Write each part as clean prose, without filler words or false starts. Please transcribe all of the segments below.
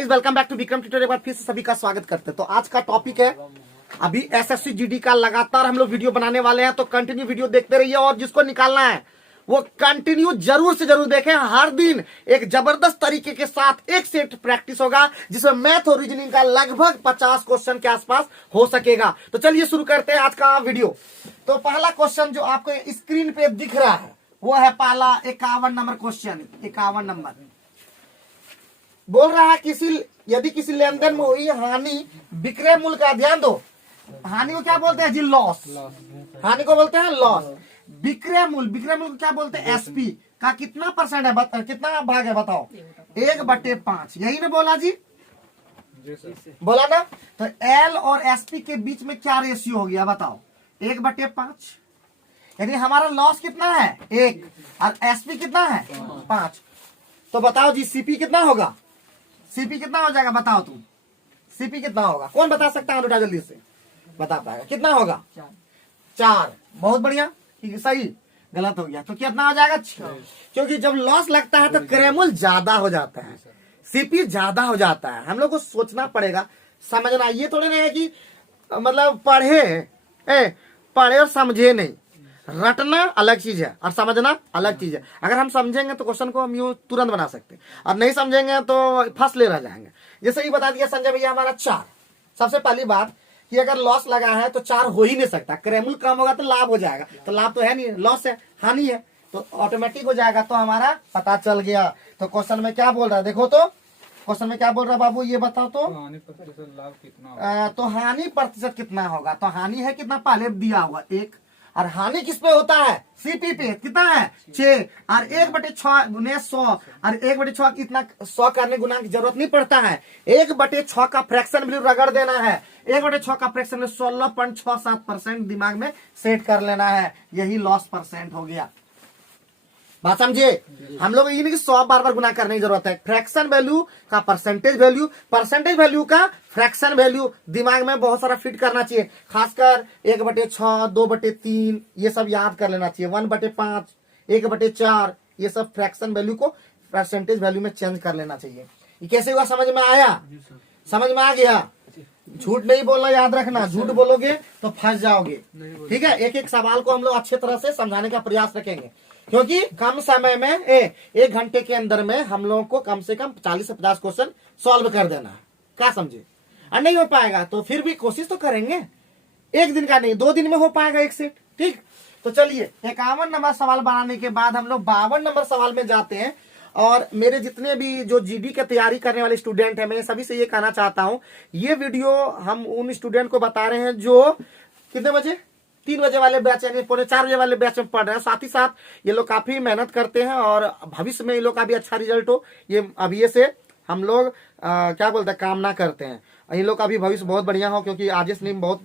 Welcome back to Vikram tutorial. एक बार फिर से सभी का स्वागत करते हैं। तो आज का टॉपिक है अभी एसएससी जीडी का लगातार हम लोग वीडियो बनाने वाले हैं, तो कंटिन्यू वीडियो देखते रहिए और जिसको निकालना है वो कंटिन्यू जरूर से जरूर देखें। हर दिन एक जबरदस्त तरीके के साथ एक सेट प्रैक्टिस होगा जिसमें मैथ और रीजनिंग का लगभग 50 क्वेश्चन के आसपास हो सकेगा। तो चलिए शुरू करते हैं आज का वीडियो। तो पहला क्वेश्चन जो आपको स्क्रीन पे दिख रहा है वो है पहला 51 नंबर क्वेश्चन। 51 नंबर बोल रहा है यदि किसी लेन देन में हुई हानि विक्रय मूल्य का, ध्यान दो, हानि को क्या बोलते हैं जी? लॉस। हानि को बोलते हैं लॉस। विक्रय मूल्य को क्या बोलते हैं? एसपी का कितना परसेंट है, कितना भाग है बताओ? 1/5। यही ना बोला जी? बोला ना? तो एल और एसपी के बीच में क्या रेशियो हो गया बताओ? 1/5। यानी हमारा लॉस कितना है? 1 और एसपी कितना है? 5। तो बताओ जी सीपी कितना होगा? सीपी कितना हो जाएगा बताओ तुम? सीपी कितना होगा? कौन बता सकता है? बेटा जल्दी से बता पाएगा। कितना होगा? 4। बहुत बढ़िया, ठीक, सही। गलत हो गया तो कितना हो जाएगा? 6। क्योंकि जब लॉस लगता है तो क्रयमूल्य ज्यादा हो जाता है, सीपी ज्यादा हो जाता है। हम लोग को सोचना पड़ेगा, समझना। ये थोड़ी नहीं है कि मतलब पढ़े और समझे नहीं। रटना अलग चीज है और समझना अलग चीज है। अगर हम समझेंगे तो क्वेश्चन को हम यूं तुरंत बना सकते हैं, और नहीं समझेंगे तो फंसले रह जाएंगे। जैसे ही बता दिया संजय भैया हमारा 4। सबसे पहली बात कि अगर लॉस लगा है तो 4 हो ही नहीं सकता। क्रयमूल्य कम होगा तो लाभ हो जाएगा, तो लाभ तो है नहीं, लॉस है, हानि है, तो ऑटोमेटिक हो जाएगा। तो हमारा पता चल गया। तो क्वेश्चन में क्या बोल रहा है देखो, तो क्वेश्चन में क्या बोल रहा है बाबू, ये बताओ तो। हानि प्रतिशत लाभ कितना होगा? तो हानि प्रतिशत कितना होगा? तो हानि है कितना? पहले दिया हुआ 1, और हानि किस पे होता है? सीपी पे। कितना है? 6। और 1/6 गुने 100, और 1/6 इतना 100 करने गुना की जरूरत नहीं पड़ता है। 1/6 का फ्रैक्शन वैल्यू रगड़ देना है। 1/6 का फ्रैक्शन में 16.67% दिमाग में सेट कर लेना है। यही लॉस परसेंट हो गया। बात समझे? हम लोग ये नहीं कि 100 बार गुना करने की जरूरत है। फ्रैक्शन वैल्यू का परसेंटेज वैल्यू का फ्रैक्शन वैल्यू दिमाग में बहुत सारा फिट करना चाहिए। खासकर 1/6, 2/3 ये सब याद कर लेना चाहिए। 1/5, 1/4 ये सब फ्रैक्शन वैल्यू को परसेंटेज वैल्यू में चेंज कर लेना चाहिए। ये कैसे हुआ? समझ में आया? समझ में आ गया? झूठ नहीं बोलना, याद रखना। झूठ बोलोगे तो फंस जाओगे। ठीक है, एक एक सवाल को हम लोग अच्छे तरह से समझाने का प्रयास रखेंगे, क्योंकि कम समय में 1 घंटे के अंदर में हम लोगों को कम से कम 40 से 50 क्वेश्चन सॉल्व कर देना है। क्या समझे? और नहीं हो पाएगा तो फिर भी कोशिश तो करेंगे। एक दिन का नहीं, 2 दिन में हो पाएगा एक सेट। ठीक, तो चलिए 51 नंबर सवाल बनाने के बाद हम लोग 52 नंबर सवाल में जाते हैं। और मेरे जितने भी जो जीडी की तैयारी करने वाले स्टूडेंट हैं, मैं सभी से ये कहना चाहता हूं, ये वीडियो हम उन स्टूडेंट को बता रहे हैं जो कितने बजे? 3 बजे वाले बैच यानी 3:45 बजे वाले बैच में पढ़ रहे हैं। साथ ही साथ ये लोग काफी मेहनत करते हैं और भविष्य में ये लोग का भी अच्छा रिजल्ट हो, ये अभी से हम लोग क्या बोलते हैं, कामना करते हैं। इन लोग का भी भविष्य बहुत बढ़िया हो, क्योंकि आजेश नीम बहुत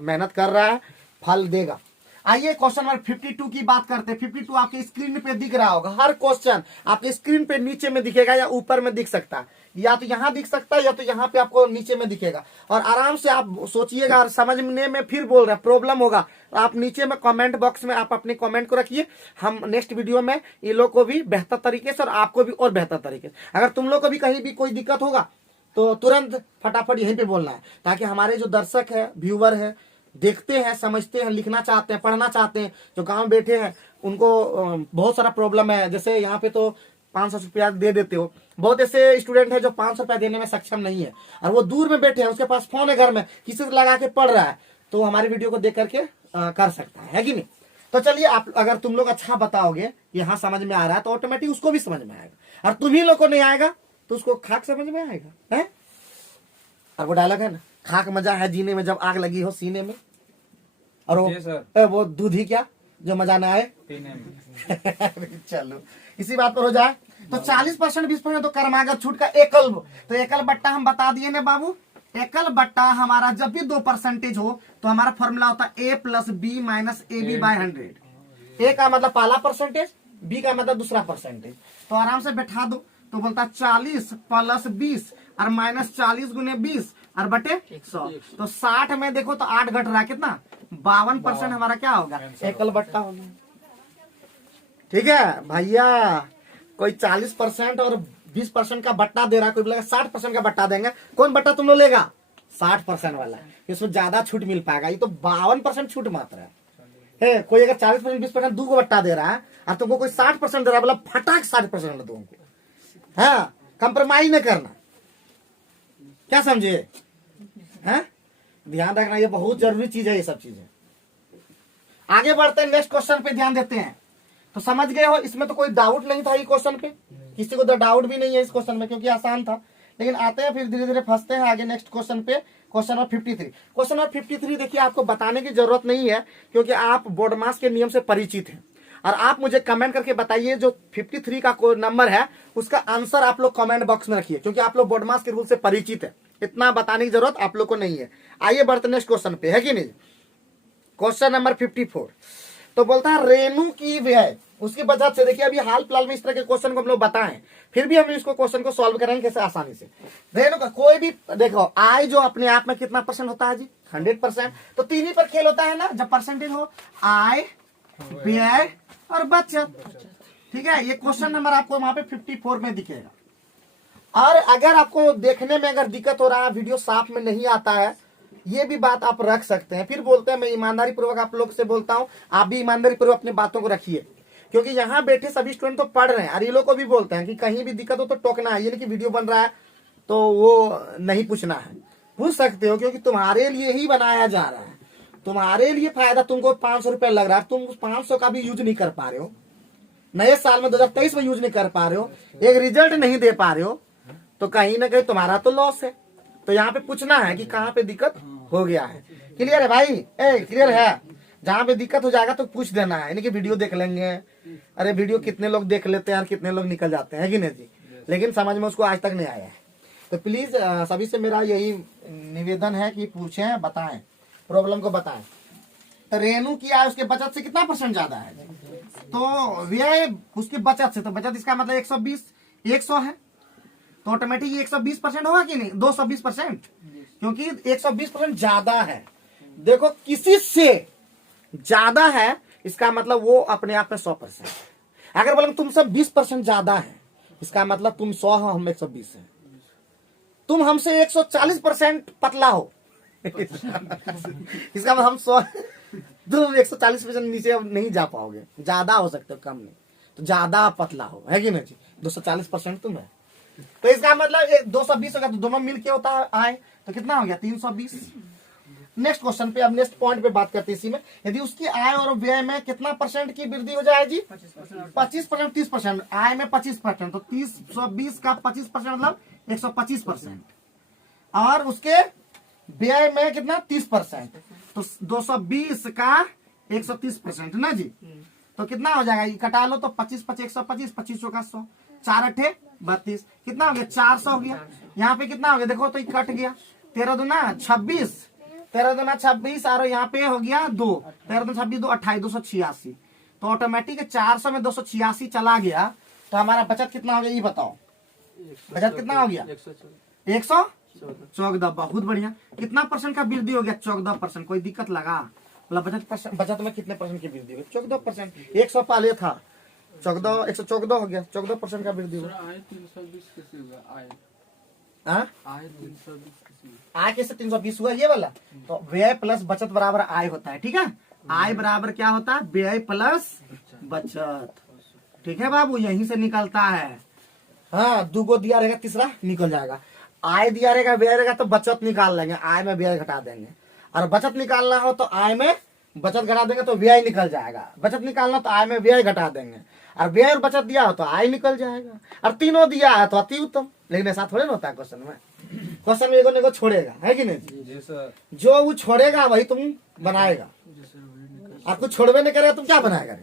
मेहनत कर रहा है, फल देगा। आइए क्वेश्चन नंबर 52 की बात करते हैं। 52 आपके स्क्रीन पे दिख रहा होगा। हर क्वेश्चन आपके स्क्रीन पे नीचे में दिखेगा या ऊपर में दिख सकता है, या तो यहाँ दिख सकता है या तो यहाँ पे आपको नीचे में दिखेगा। और आराम से आप सोचिएगा और समझने में फिर बोल रहे प्रॉब्लम होगा तो आप नीचे में कमेंट बॉक्स में आप अपने कमेंट को रखिए। हम नेक्स्ट वीडियो में ये लोग को भी बेहतर तरीके से और आपको भी और बेहतर तरीके से, अगर तुम लोग को भी कहीं भी कोई दिक्कत होगा तो तुरंत फटाफट यहीं पे बोलना है, ताकि हमारे जो दर्शक है, व्यूवर है, देखते हैं, समझते हैं, लिखना चाहते हैं, पढ़ना चाहते हैं, जो गांव में बैठे हैं उनको बहुत सारा प्रॉब्लम है। जैसे यहाँ पे तो 500 रुपया दे देते हो, बहुत ऐसे स्टूडेंट है जो 500 रुपया देने में सक्षम नहीं है और वो दूर में बैठे हैं, उसके पास फोन है घर में, किसी से लगा के पढ़ रहा है, तो हमारे वीडियो को देख करके कर सकता है कि नहीं? तो चलिए, आप अगर तुम लोग अच्छा बताओगे कि हाँ समझ में आ रहा है, तो ऑटोमेटिक उसको भी समझ में आएगा, और तुम्ही लोग को नहीं आएगा तो उसको खाक समझ में आएगा है। और वो डायलॉग है ना, खाक मजा है जीने में जब आग लगी हो सीने में, और वो दूध ही क्या जो मजा ना आए पीने में। चलो इसी बात पर हो जाए। तो 40% 20% तो कर्मागत छूट का एकल, तो एकल बट्टा हम बता दिए ना बाबू। एकल बट्टा हमारा जब भी 2% हो तो हमारा फॉर्मूला होता है A + B - AB/100। A का मतलब पहला परसेंटेज, B का मतलब दूसरा परसेंटेज। तो आराम से बैठा दो, तो बोलता 40 + 20 और -40 गुने 20 और बटे 100। तो 60 में देखो तो 8 घट रहा है, कितना? 52% हमारा क्या होगा? एकल बट्टा होगा। ठीक है भैया, कोई 40% और 20% का बट्टा दे रहा है, कोई बोलेगा 60% का बट्टा देंगे, कौन बट्टा तुम लोग लेगा? 60% वाला। इसमें ज्यादा छूट मिल पाएगा, ये तो 52% छूट मात्र है। कोई अगर 40% 20% दो को बट्टा दे रहा है और तुमको कोई 60% दे रहा है, मतलब फटाक 60% दो तुमको। हाँ, कंप्रोमाइज नहीं करना, क्या समझे? हैं? ध्यान रखना, ये बहुत जरूरी चीज है ये सब चीजें। आगे बढ़ते हैं, नेक्स्ट क्वेश्चन पे ध्यान देते हैं। तो समझ गए हो, इसमें तो कोई डाउट नहीं था ये क्वेश्चन पे, किसी को तो डाउट भी नहीं है इस क्वेश्चन में क्योंकि आसान था। लेकिन आते हैं फिर धीरे धीरे फंसते हैं आगे नेक्स्ट क्वेश्चन पे। Question number 53। क्वेश्चन नंबर 53 देखिए, आपको बताने की जरूरत नहीं है क्योंकि आप बोर्ड मास के नियम से परिचित हैं। और आप मुझे कमेंट करके बताइए जो 53 का नंबर है उसका आंसर आप लोग कमेंट बॉक्स में रखिए, क्योंकि आप लोग बोर्ड मास के रूल से परिचित है, इतना बताने की जरूरत आप लोग को नहीं है। आइए बढ़ते नेक्स्ट क्वेश्चन पे, है कि नहीं। Question number 54। तो बोलता है रेणु की व्यय, उसकी वजह से देखिए अभी हाल फिलहाल में इस तरह के क्वेश्चन को हम लोग बताएं, फिर भी हम इसको क्वेश्चन को सॉल्व करेंगे कैसे आसानी से। रेणु का कोई भी देखो, आय जो अपने आप में कितना परसेंट होता है जी? 100%। तो तीन ही पर खेल होता है ना, जब परसेंटेज हो, आय, व्यय और बचत। ठीक है, ये क्वेश्चन नंबर आपको वहां पे 54 में दिखेगा। और अगर आपको देखने में अगर दिक्कत हो रहा है, वीडियो साफ में नहीं आता है, ये भी बात आप रख सकते हैं। फिर बोलते हैं मैं ईमानदारी पूर्वक आप लोग से बोलता हूं, आप भी ईमानदारी पूर्वक अपनी बातों को रखिए, क्योंकि यहाँ बैठे सभी स्टूडेंट तो पढ़ रहे हैं और ये लोग को भी बोलते हैं कि कहीं भी दिक्कत हो तो टोकना है, ये नहीं कि वीडियो बन रहा है तो वो नहीं पूछना है, पूछ सकते हो, क्योंकि तुम्हारे लिए ही बनाया जा रहा है, तुम्हारे लिए फायदा। तुमको 500 रुपया लग रहा है, तुम 500 का भी यूज नहीं कर पा रहे हो, नए साल में 2023 में यूज नहीं कर पा रहे हो, एक रिजल्ट नहीं दे पा रहे हो, तो कहीं ना कहीं तुम्हारा तो लॉस है। तो यहाँ पे पूछना है कि कहाँ पे दिक्कत हो गया है। क्लियर है भाई? क्लियर है? जहाँ पे दिक्कत हो जाएगा तो पूछ देना है, यानी कि वीडियो देख लेंगे। अरे वीडियो कितने लोग देख लेते हैं और कितने लोग निकल जाते हैं, कि नहीं जी? लेकिन समझ में उसको आज तक नहीं आया है। तो प्लीज सभी से मेरा यही निवेदन है कि पूछें, बताएं, प्रॉब्लम को बताएं। तो रेणु की आय उसके बचत से कितना परसेंट ज्यादा है? तो व्यय उसकी बचत से, तो बचत इसका मतलब 120, 100 है, तो ऑटोमेटिक 120% होगा कि नहीं? 220%, क्योंकि 120% ज्यादा है। देखो किसी से ज्यादा है, इसका मतलब वो अपने आप में 100%। अगर बोले तुमसे 20% ज्यादा है, इसका मतलब तुम 100 हो, हम 120 है। तुम हमसे 140% पतला हो इसका मतलब हम 100, तुम 140% नीचे अब नहीं जा पाओगे, ज्यादा हो सकते हो, कम नहीं। तो ज्यादा पतला हो, है कि नहीं जी? 240% तुम है, तो इसका मतलब 220 होगा, तो दोनों मिलके होता है आय, तो कितना हो गया? 320। नेक्स्ट क्वेश्चन पे, अब नेक्स्ट पॉइंट पे बात करते हैं इसी में। यदि उसकी आय और व्यय में कितना परसेंट की वृद्धि हो जाए जी? 25%, 30%। आय में 25%, तो 320 का 25% मतलब 125%। और उसके व्यय में कितना? 30%, तो 220 का 130% ना जी? तो कितना हो जाएगा? ये कटा लो तो 25 25 125, 25 का 100, 4 अठे 32, कितना हो गया? 400 हो गया। यहाँ पे कितना हो गया? देखो तो ये कट गया, 13 दूना 26, 13 दूना 26, और यहाँ पे हो गया 2, 13 दूना 26, 2 28, 286। तो ऑटोमेटिक 400 में 286 चला गया, तो हमारा बचत कितना हो गया ये बताओ? बचत कितना हो गया? 114। बहुत बढ़िया। कितना परसेंट का वृद्धि हो गया? 14%। कोई दिक्कत लगा? मतलब बचत में कितने परसेंट की वृद्धि हो गई? 14%। 100 पहले था, 114 हो गया, 14% का वृद्धि हुआ। आय कैसे 320 हुआ? ये वाला तो व्यय प्लस बचत बराबर आय होता है। ठीक है, आय बराबर क्या होता है? व्यय प्लस बचत। ठीक है बाबू, यहीं से निकलता है। हाँ, 2 को दिया रहेगा, तीसरा निकल जाएगा। आय दिया रहेगा, व्यय रहेगा, तो बचत निकाल लेंगे, आय में व्यय घटा देंगे। और बचत निकालना हो तो आय में बचत घटा देंगे तो व्यय निकल जाएगा। बचत निकालना तो आय में व्यय घटा देंगे, और व्यय और बचत दिया हो तो आय निकल जाएगा। और तीनों दिया है तो अति उत्तम। लेकिन ऐसा थोड़े ना होता है क्वेश्चन में। क्वेश्चन में एगो छोड़ेगा, है कि नहीं? जो वो छोड़ेगा वही तुम बनाएगा, और कुछ छोड़वे नहीं करेगा तुम क्या बनाएगा?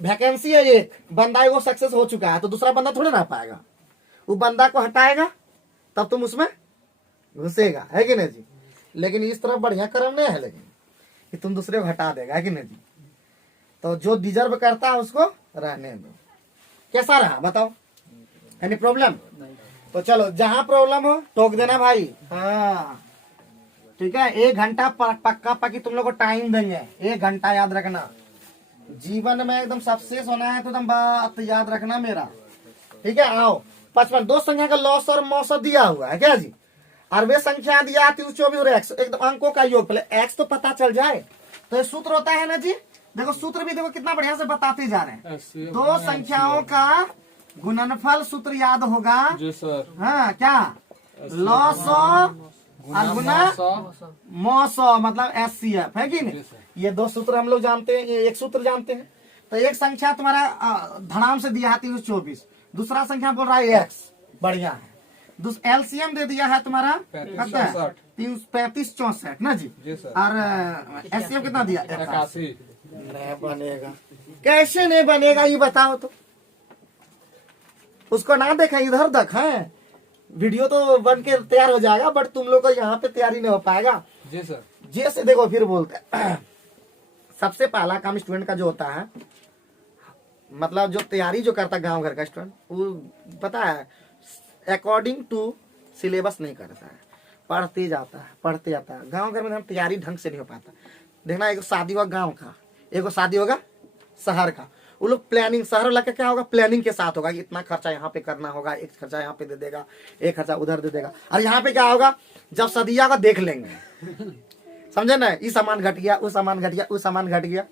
वैकेंसी है, एक बंदा वो सक्सेस हो चुका है, तो दूसरा बंदा थोड़े ना पाएगा। वो बंदा को हटाएगा तब तुम उसमें घुसेगा, है कि नहीं जी? लेकिन इस तरफ बढ़िया कर्म नहीं है, लेकिन कि तुम दूसरे को हटा देगा, है कि नहीं जी? तो जो डिजर्व करता है उसको रहने दो। कैसा रहा बताओ? Any problem? तो चलो, जहां प्रॉब्लम हो टोक देना भाई। हाँ ठीक है, 1 घंटा पक्का पक्की तुम लोग को टाइम देंगे। 1 घंटा याद रखना। जीवन में एकदम सक्सेस होना है तो एकदम बात याद रखना मेरा। ठीक है। आओ 55 दो संख्या का लॉस और मौसम दिया हुआ है क्या जी, और वे संख्या दिया 324 और x एकदम अंकों का योग, पहले x तो पता चल जाए। तो ये सूत्र होता है ना जी, देखो सूत्र भी देखो कितना बढ़िया से बताते जा रहे हैं। दो संख्याओं का गुणनफल सूत्र याद होगा जी सर। हाँ क्या, लॉस और गुना मौसौ मतलब SCF है कि नहीं। ये दो सूत्र हम लोग जानते हैं, ये एक सूत्र जानते हैं। तो एक संख्या तुम्हारा धनाम से दिया है 324, दूसरा संख्या बोल रहा है x, बढ़िया है। LCM दे दिया है तुम्हारा 35 64 ना जी सर। और SCF कितना दिया 81। नहीं बनेगा, कैसे नहीं बनेगा ये बताओ तो। उसको ना देखा, इधर देखा है, वीडियो तो बन के तैयार हो जाएगा, बट तुम लोग को यहाँ पे तैयारी नहीं हो पाएगा। जी सर। जैसे देखो फिर बोलते हैं सबसे पहला काम स्टूडेंट का जो होता है, मतलब जो तैयारी जो करता है गांव घर का स्टूडेंट, वो पता है अकॉर्डिंग टू सिलेबस नहीं करता है, पढ़ते जाता है पढ़ते जाता है। गांव घर में हम तैयारी ढंग से नहीं हो पाता। देखना एक शादी होगा गांव का, एक शादी होगा शहर का, वो लोग प्लानिंग, शहर वाला का क्या होगा प्लानिंग के साथ होगा कि इतना खर्चा यहाँ पे करना होगा, एक खर्चा यहाँ पे दे देगा, एक खर्चा उधर दे देगा। और यहाँ पे क्या होगा, जब सदिया का देख लेंगे, समझे ना, ये सामान घट गया, वो सामान घट गया, वो सामान घट गया,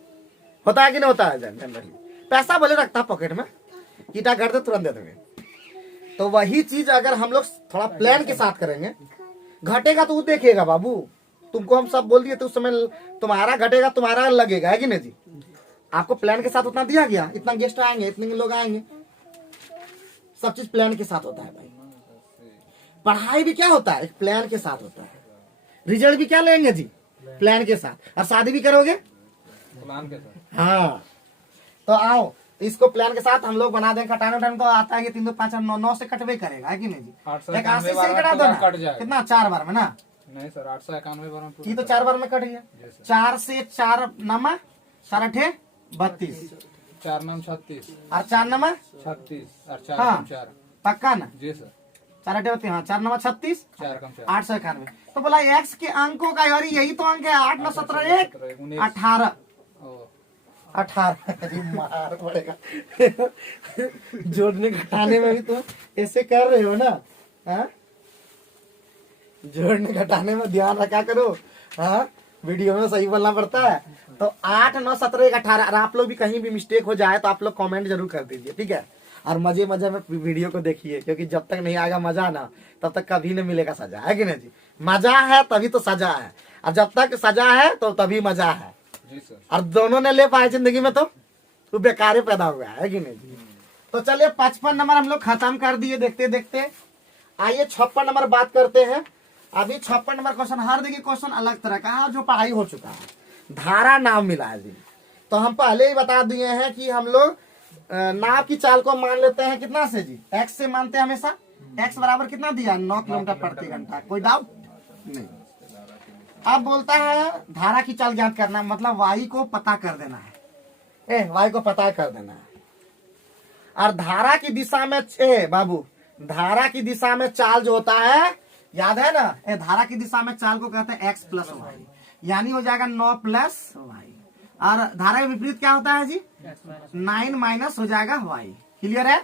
होता है कि नहीं होता है जनरली। पैसा भले रखता पॉकेट में, ईटा घट दे तुरंत दे देंगे। तो वही चीज अगर हम लोग थोड़ा प्लान के साथ करेंगे, घटेगा तो वो देखेगा बाबू, तुमको हम सब बोल दिए तो उस समय तुम्हारा घटेगा, तुम्हारा लगेगा, है कि नहीं जी। आपको प्लान के साथ उतना दिया गया, इतना गेस्ट आएंगे, इतने लोग आएंगे, सब चीज प्लान के साथ होता है भाई। पढ़ाई भी क्या होता है, एक प्लान के साथ होता है। रिजल्ट भी क्या लेंगे जी, प्लान के साथ। और शादी भी करोगे प्लान के साथ। हाँ तो आओ इसको प्लान के साथ हम लोग बना देंगे। कटाने उठाने तो आता है कि 3 2 5 9 से कटवे करेगा, है कि नहीं जी। 81 से कटा दो ना, कितना 4 बार में ना, नहीं सर 891 बार में, ये तो 4 बार में कट गया। 4 से 4 नमा 4 8 32, 4 9 36 और 4 नमा 36 और 4 हाँ 4। पक्का ना, जी सर। 4 8 32, हाँ 4 नमा 36, 4 कम 4 891। तो बोला x के अंकों का, यार यही तो अंक है, 8 9 17 1 18 18 मार पड़ेगा जोड़ने घटाने में भी तो ऐसे कर रहे हो ना, हाँ जोड़ने घटाने में ध्यान रखा करो, हाँ वीडियो में सही बोलना पड़ता है। तो 8 9 17 1 18। और आप लोग भी कहीं भी मिस्टेक हो जाए तो आप लोग कमेंट जरूर कर दीजिए, ठीक है। और मजे मजे में वीडियो को देखिए, क्योंकि जब तक नहीं आएगा मजा ना, तब तक कभी नहीं मिलेगा सजा, है कि नहीं जी। मजा है तभी तो सजा है, और जब तक सजा है तो तभी मजा है। जी सर। और दोनों ने ले पाए जिंदगी में तो बेकार पैदा हुआ है कि नहीं। तो चलिए 55 नंबर हम लोग खत्म कर दिए देखते देखते। आइए 56 नंबर बात करते हैं। अभी 56 नंबर क्वेश्चन, हर देखिए क्वेश्चन अलग तरह का है जो पढ़ाई हो चुका है। धारा नाव मिला है जी, तो हम पहले ही बता दिए हैं कि हम लोग नाव की चाल को मान लेते हैं कितना से जी, x से मानते हैं हमेशा। x बराबर कितना दिया, 9 किलोमीटर प्रति घंटा, कोई डाउट नहीं। अब बोलता है धारा की चाल ज्ञात करना, मतलब y को पता कर देना है, y को पता कर देना है। और धारा की दिशा में बाबू, धारा की दिशा में चाल जो होता है, याद है ना, धारा की दिशा में चाल को कहते हैं x प्लस वाई, यानी हो जाएगा 9 प्लस वाई। और धारा के विपरीत क्या होता है जी, 9 माइनस हो जाएगा y। क्लियर है।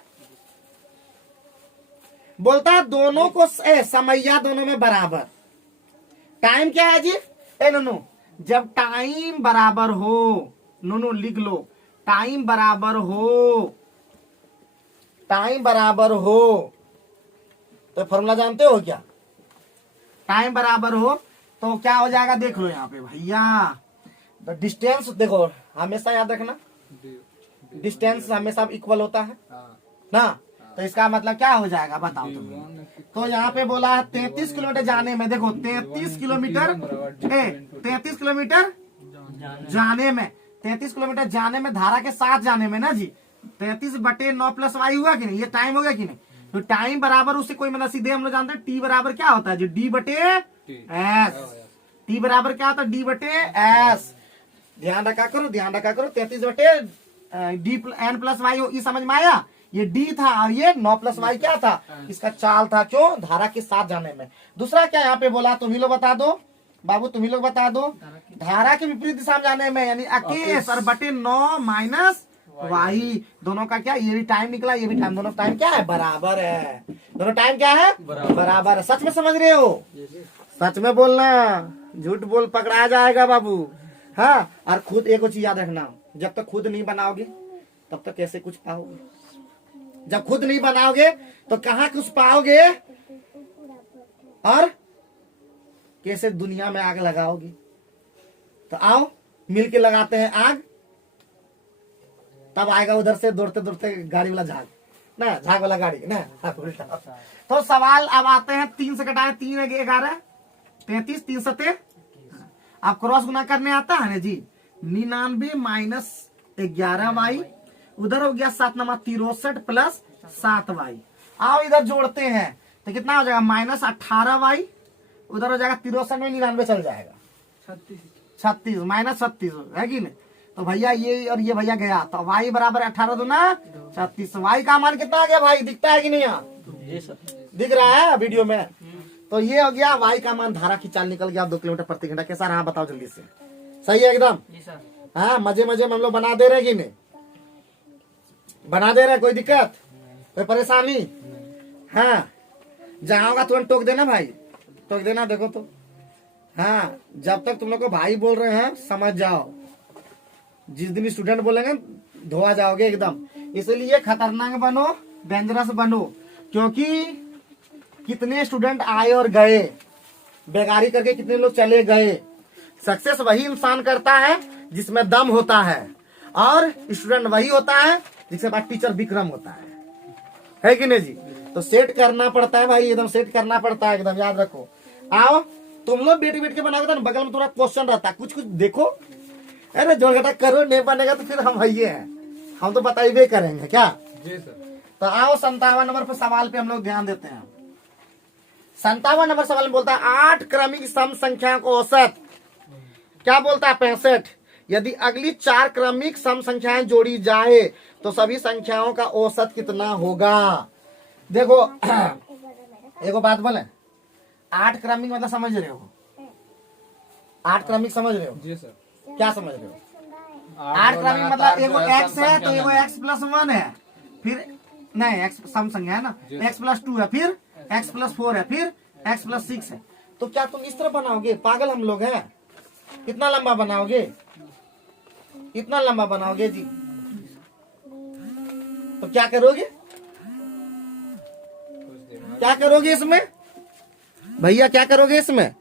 बोलता है दोनों को समैया दोनों में बराबर। टाइम क्या है जी, नोनो, जब टाइम बराबर हो, नोनो लिख लो, टाइम बराबर हो, टाइम बराबर हो, तो फॉर्मूला जानते हो क्या, टाइम बराबर हो तो क्या हो जाएगा, देख लो यहाँ पे भैया। तो डिस्टेंस देखो हमेशा याद रखना, डिस्टेंस हमेशा इक्वल होता है ना। तो इसका मतलब क्या हो जाएगा बताओ तुम। तो यहाँ पे बोला है 33 किलोमीटर जाने में, देखो 33 किलोमीटर 33 किलोमीटर जाने में, 33 किलोमीटर जाने में, धारा के साथ जाने में ना जी, 33/9 प्लस वाई हुआ कि नहीं, ये टाइम हो गया कि नहीं। तो टाइम बराबर उससे कोई मतलब सीधे हम लोग जानते हैं टी बराबर क्या होता है जी, D/S। टी बराबर क्या होता है, D/S। ध्यान रखा करो, ध्यान रखा करो। 33/D n प्लस वाई, ये समझ में आया। ये D था और ये 9 प्लस वाई क्या था, इसका चाल था, क्यों, धारा के साथ जाने में। दूसरा क्या यहाँ पे बोला, तुम ही लोग बता दो बाबू, तुम ही लोग बता दो। धारा के विपरीत दिशा में जाने में, यानी 21 और बटे 9 माइनस वाई, दोनों का क्या, ये भी टाइम निकला, ये भी टाइम, दोनों टाइम क्या है, बराबर है। दोनों टाइम क्या है, बराबर है। सच में समझ रहे हो, सच में बोलना, झूठ बोल पकड़ा जाएगा बाबू। हाँ, और खुद एक चीज याद रखना, जब तक खुद नहीं बनाओगे तब तक कैसे कुछ पाओगे। जब खुद नहीं बनाओगे तो कहाँ कुछ पाओगे, और कैसे दुनिया में आग लगाओगे। तो आओ मिलके लगाते हैं आग, तब आएगा उधर से दौड़ते दौड़ते गाड़ी वाला झाग ना, झाग वाला गाड़ी ना, उल्टा। तो सवाल अब आते हैं, 3 से कटाए 3 11 33, 3 7, आप क्रॉस गुना करने आता है ना जी। 99 माइनस 11y, उधर हो गया 7 नमा 63 प्लस 7y। आओ इधर जोड़ते हैं तो कितना हो जाएगा, माइनस 18y, उधर हो जाएगा 63 में 99 चल जाएगा, 36 माइनस 36 है कि नहीं। तो भैया ये और ये भैया गया, तो y बराबर 18 दूना 36। y का मान कितना आ गया भाई, दिखता है कि नहीं, यहाँ दिख रहा है वीडियो में। तो ये हो गया y का मान, धारा की चाल निकल गया 2 किलोमीटर प्रति घंटा। कैसा रहा बताओ जल्दी से, सही है एकदम। हाँ, मजे मजे में हम लोग बना दे रहे कि नहीं, बना दे रहे, कोई दिक्कत कोई परेशानी। हाँ, जहाँ होगा तुरंत टोक देना भाई, टोक देना, देखो तो। हाँ, जब तक तुम लोग को भाई बोल रहे हैं समझ जाओ, जिस दिन स्टूडेंट बोलेंगे धोआ जाओगे एकदम। इसलिए खतरनाक बनो, डेंजरस बनो, क्योंकि कितने स्टूडेंट आए और गए, बेगारी करके कितने लोग चले गए। सक्सेस वही इंसान करता है जिसमें दम होता है, और स्टूडेंट वही होता है जिसके बाद टीचर विक्रम होता है कि नहीं जी। तो सेट करना पड़ता है भाई, एकदम सेट करना पड़ता है एकदम, याद रखो। आओ तुम लोग बैठ के बनाओगे तो बगल में थोड़ा क्वेश्चन रहता है, कुछ कुछ देखो, अरे जोड़ घटा करो, नहीं बनेगा तो फिर हम भैया हैं, हम तो बताइए करेंगे क्या जी सर। तो आओ 57 नंबर पर सवाल पे हम लोग ध्यान देते हैं। 57 नंबर सवाल में बोलता है 8 क्रमिक सम संख्या को औसत क्या बोलता है, 65। यदि अगली 4 क्रमिक सम संख्याएं जोड़ी जाए तो सभी संख्याओं का औसत कितना होगा। देखो एगो बात बोले, 8 क्रमिक मतलब समझ रहे हो, 8 क्रमिक समझ रहे हो जी सर। क्या समझ रहे हो, 8 क्रमिक मतलब एगो x है तो एगो x प्लस 1 है, फिर नहीं x सम संख्या है ना, x प्लस 2 है, फिर x प्लस 4 है, फिर x प्लस 6 है। तो क्या तुम इस तरह बनाओगे, पागल हम लोग हैं, कितना लंबा बनाओगे, इतना लंबा बनाओगे जी। तो क्या करोगे, क्या करोगे इसमें भैया, क्या करोगे इसमें,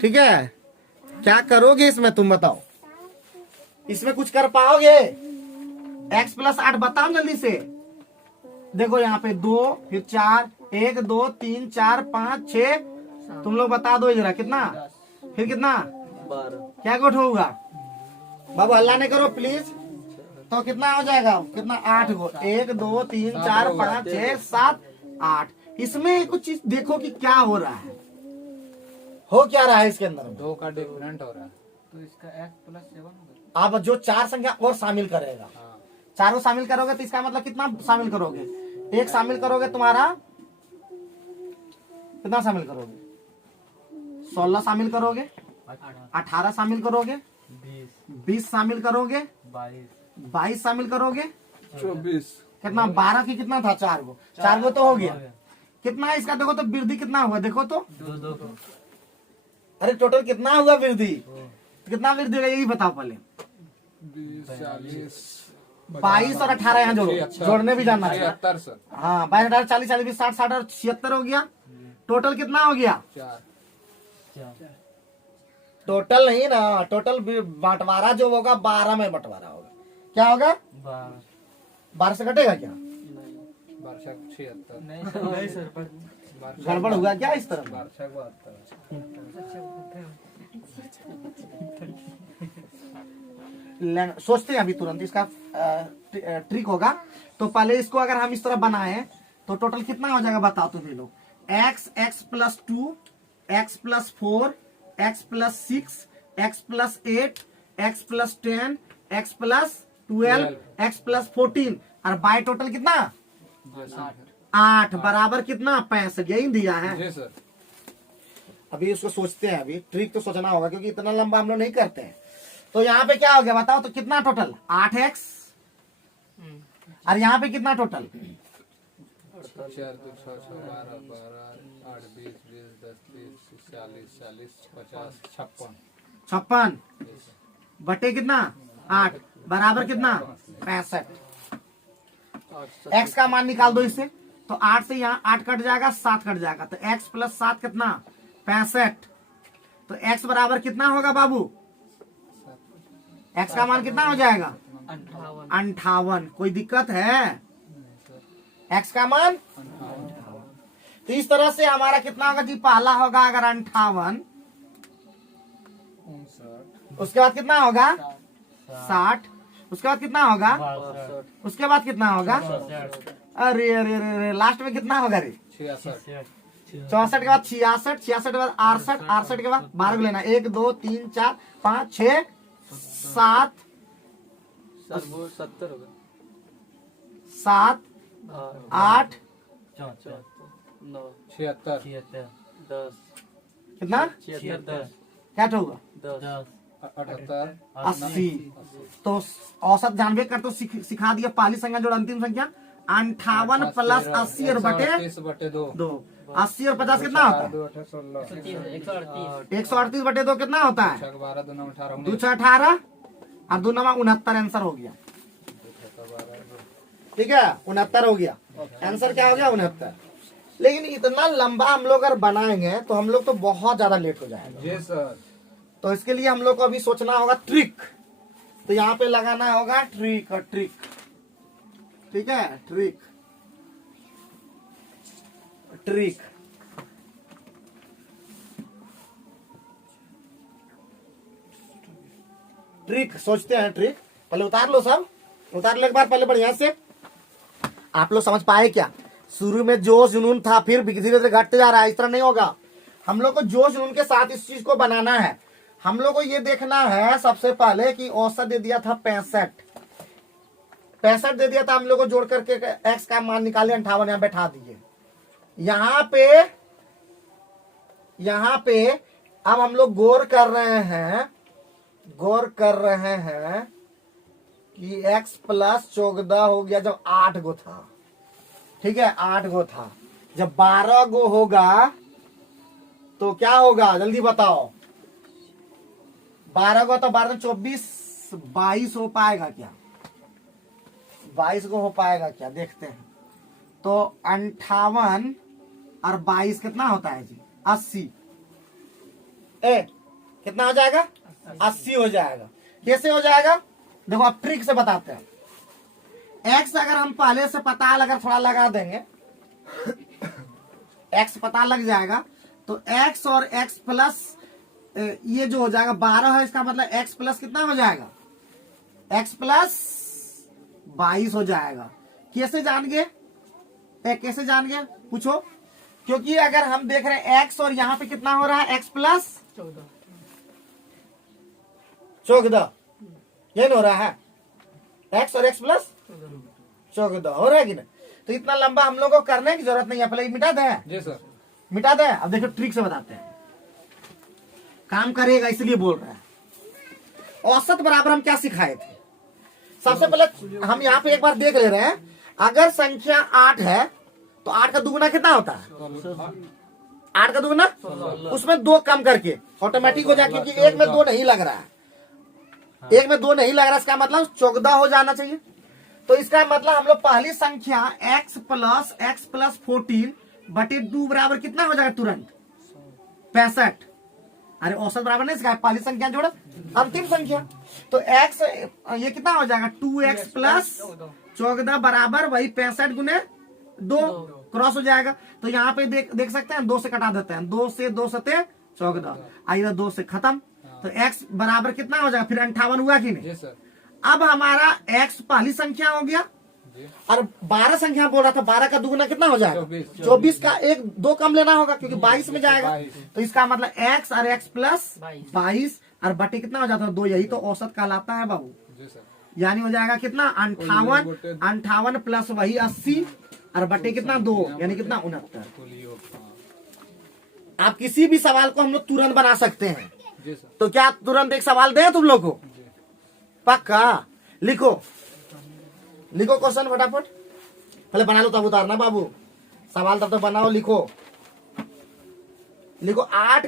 ठीक है, क्या करोगे इसमें तुम बताओ, इसमें कुछ कर पाओगे। x प्लस 8 बताओ जल्दी से, देखो यहाँ पे 2 फिर 4, 1 2 3 4 5 6, तुम लोग बता दो जरा कितना, फिर कितना 12, क्या गोठ होगा बाबू, हल्ला नहीं करो प्लीज। तो कितना हो जाएगा, कितना 8 गो, 1 2 3 4 5 6 7 8। इसमें कुछ चीज देखो कि क्या हो रहा है, हो क्या रहा है इसके अंदर, 2 का डिफरेंट हो रहा है, तो इसका x प्लस 7 होगा। आप जो 4 संख्या और शामिल करेगा, चारों शामिल करोगे तो इसका मतलब कितना शामिल करोगे, 1 शामिल करोगे तुम्हारा कितना शामिल करोगे, 16 शामिल करोगे, 18 शामिल करोगे, 20 शामिल करोगे, 22 शामिल करोगे, 24 कितना 12 की कितना था, 4 गो, 4 गो तो हो गया, कितना इसका देखो तो वृद्धि कितना हुआ, देखो तो, अरे टोटल कितना हुआ वृद्धि, कितना वृद्धि होगा यही बताओ पहले। 22 और 18 यहाँ जोड़ो, जोड़ने भी जानना चाहिए। 76 सर। हाँ 22 18 40 40 20 60 60 और 76 हो गया, टोटल कितना हो गया, 4 टोटल नहीं ना, टोटल बंटवारा जो होगा 12 में बंटवारा होगा, क्या होगा 12 से घटेगा क्या, 76 नहीं सर, गड़बड़ हुआ क्या इस तरह, 72 सोचते हैं अभी तुरंत इसका ट्रिक होगा। तो पहले इसको अगर हम इस तरह बनाए तो टोटल कितना हो जाएगा बताओ तुम लोग, x plus 2 x plus 4 x plus 6 x plus 8 x plus 10 x plus 12 x plus 14 और बाय टोटल कितना 8 बराबर कितना 65, यही दिया है। जी सर। अभी उसको सोचते हैं, अभी ट्रिक तो सोचना होगा क्योंकि इतना लंबा हम लोग नहीं करते हैं। तो यहाँ पे क्या हो गया बताओ, तो कितना टोटल 8x और यहाँ पे कितना टोटल? 4 2 6 6 12 12 8 20 20 10 30 40 40 50 56 56 बटे कितना 8 बराबर कितना 65। x का मान निकाल दो इससे, तो 8 से यहाँ 8 कट जाएगा, 7 कट जाएगा, तो x प्लस 7 कितना 65। तो x बराबर कितना होगा बाबू? x का मान कितना हो जाएगा 58। कोई दिक्कत है? x का मान 58। तो इस तरह से हमारा कितना होगा जी? पहला होगा अगर 58, 59 उसके बाद कितना होगा 60, उसके बाद कितना होगा, उसके बाद कितना होगा, अरे अरे अरे लास्ट में कितना होगा रे? 66 64 के बाद 66, 66 के बाद 68, 68 के बाद 12 को लेना, 1 2 3 4 5 6 7 सर वो 70 होगा 7 8 9 76 10 कितना 76 क्या होगा 10 78 80। तो औसत जानबे कर तो सिखा दिया पहली संख्या जोड़ अंतिम संख्या 58 प्लस 80 और बटे 2 2। 80 और 50 कितना होता है? 138 बटे 2 कितना होता है? 12 2 9 18 2 6 18 और 2 9 69 आंसर हो गया। ठीक है 69 हो गया आंसर। क्या हो गया 69। लेकिन इतना लंबा हम लोग अगर बनाएंगे तो हम लोग तो बहुत ज्यादा लेट हो जाएगा। जी सर। तो इसके लिए हम लोग को अभी सोचना होगा ट्रिक। तो यहाँ पे लगाना होगा ट्रिक और ट्रिक। ठीक है ट्रिक ट्रिक ट्रिक सोचते हैं ट्रिक। पहले उतार लो सब, उतार लो एक बार पहले बढ़िया से। आप लोग समझ पाए क्या? शुरू में जोश जुनून था, फिर धीरे धीरे घटते जा रहा है। इस तरह नहीं होगा। हम लोग को जोश जुनून के साथ इस चीज को बनाना है। हम लोग को ये देखना है सबसे पहले कि औसत दे दिया था 65 दे दिया था हम लोग को, जोड़ करके x का मान निकाले 58 यहाँ बैठा दिए। यहाँ पे अब हम लोग गौर कर रहे हैं कि x प्लस 14 हो गया जब 8 गो था। ठीक है 8 गो था। जब 12 गो होगा तो क्या होगा जल्दी बताओ? 12 गो तो 12 24 22 हो पाएगा क्या? 22 को हो पाएगा क्या? देखते हैं। तो 58 और 22 कितना होता है जी? 80। कितना हो जाएगा? 80 हो जाएगा। कैसे हो जाएगा? देखो आप ट्रिक से बताते हैं। x अगर हम पहले से पता अगर थोड़ा लगा देंगे x पता लग जाएगा तो x और x प्लस ये जो हो जाएगा 12 है, इसका मतलब x प्लस कितना हो जाएगा? x प्लस 22 हो जाएगा। कैसे जान गए? कैसे जान गए पूछो? क्योंकि अगर हम देख रहे हैं x और यहाँ पे कितना हो रहा है x प्लस 14 ये हो रहा है x और x प्लस 14 हो रहा है कि नहीं? तो इतना लंबा हम लोग को करने की जरूरत नहीं है। पहले मिटा दे जी सर। मिटा दे। अब देखो ट्रिक से बताते हैं, काम करेगा इसलिए बोल रहा है। औसत बराबर हम क्या सिखाए थे? सबसे पहले हम यहाँ पे एक बार देख ले रहे हैं। अगर संख्या 8 है तो 8 का दुगुना कितना होता है? 8 का दुगुना उसमें 2 कम करके ऑटोमेटिक हो जाएगा, क्योंकि एक में 2 नहीं लग रहा है। एक में 2 नहीं लग रहा है, इसका मतलब 14 हो जाना चाहिए। तो इसका मतलब हम लोग पहली संख्या x प्लस 14 बटे 2 बराबर कितना हो जाएगा तुरंत? 65। अरे औसत बराबर नहीं सिखाया, पहली संख्या जोड़ अंतिम संख्या। तो x ये कितना हो जाएगा? 2x प्लस 14 बराबर वही 65 गुने 2 क्रॉस हो जाएगा। तो यहाँ पे देख सकते हैं 2 से कटा देते हैं। 2 से 2 सते 14, इधर 2 से खत्म। तो x बराबर कितना हो जाएगा? फिर 58 हुआ कि नहीं? जी सर। अब हमारा x पहली संख्या हो गया और 12 संख्या बोल रहा था। 12 का दुगुना कितना हो जाएगा? 24 का 1 2 कम लेना होगा क्योंकि 22 में जाएगा। तो इसका मतलब x और x प्लस 22 और बटे कितना हो जाता है? 2। यही तो औसत कहलाता है बाबू। जी सर। यानी हो जाएगा कितना? 58 प्लस वही 80 और बटे कितना 2 यानी कितना 69। आप किसी भी सवाल को हम लोग तुरंत बना सकते हैं। जी सर। तो क्या तुरंत एक सवाल दें तुम लोग को? पक्का लिखो। लिखो क्वेश्चन फटाफट, पहले बना लो तब उतारना बाबू, सवाल तब तो बनाओ, लिखो लिखो। 8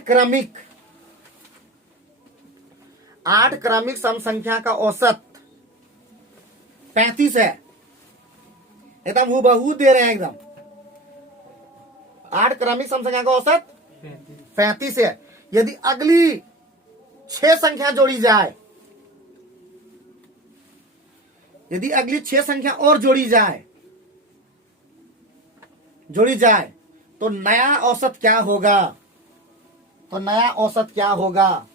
क्रमिक सम संख्या का औसत 35 है, एकदम हूबहू दे रहे हैं एकदम। 8 क्रमिक सम संख्या का औसत 35 है। यदि अगली 6 संख्या जोड़ी जाए, यदि अगली 6 संख्या और जोड़ी जाए तो नया औसत क्या होगा? तो नया औसत क्या होगा?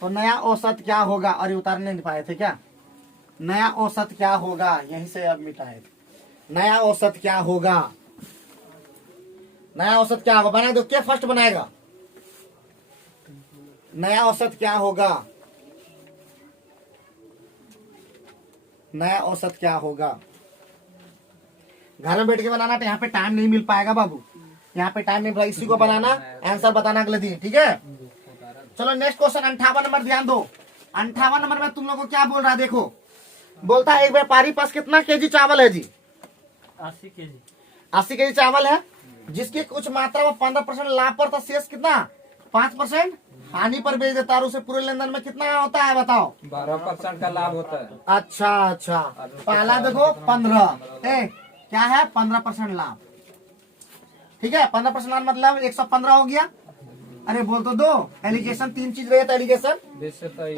तो नया औसत क्या होगा? अरे उतारने नहीं पाए थे क्या? नया औसत क्या होगा? यहीं से अब मिटाए थे। नया औसत क्या होगा? नया औसत क्या होगा? बना दो, क्या फर्स्ट बनाएगा? नया औसत क्या होगा? नया औसत क्या होगा? घर में बैठ के बनाना, तो यहाँ पे टाइम नहीं मिल पाएगा बाबू, यहाँ पे टाइम नहीं मिलेगा। इसी को बनाना, आंसर बताना अगले दिन, ठीक है? चलो नेक्स्ट क्वेश्चन 58 नंबर, ध्यान दो। 58 नंबर में तुम लोग को क्या बोल रहा है, देखो। बोलता है एक व्यापारी पास कितना केजी चावल है जी? 80 केजी। 80 केजी चावल है, जिसकी कुछ मात्रा में 15% लाभ पर था, शेष कितना? 5% हानि पर बेच देता है, और उसे पूरे लेन देन में कितना होता है बताओ? 12% का लाभ होता है। अच्छा, पहला देखो 15, क्या है? 15% लाभ, ठीक है? 15% लाभ मतलब 115 हो गया। अरे बोल तो दो, एलिगेशन 3 चीज रहे, एलिगेशन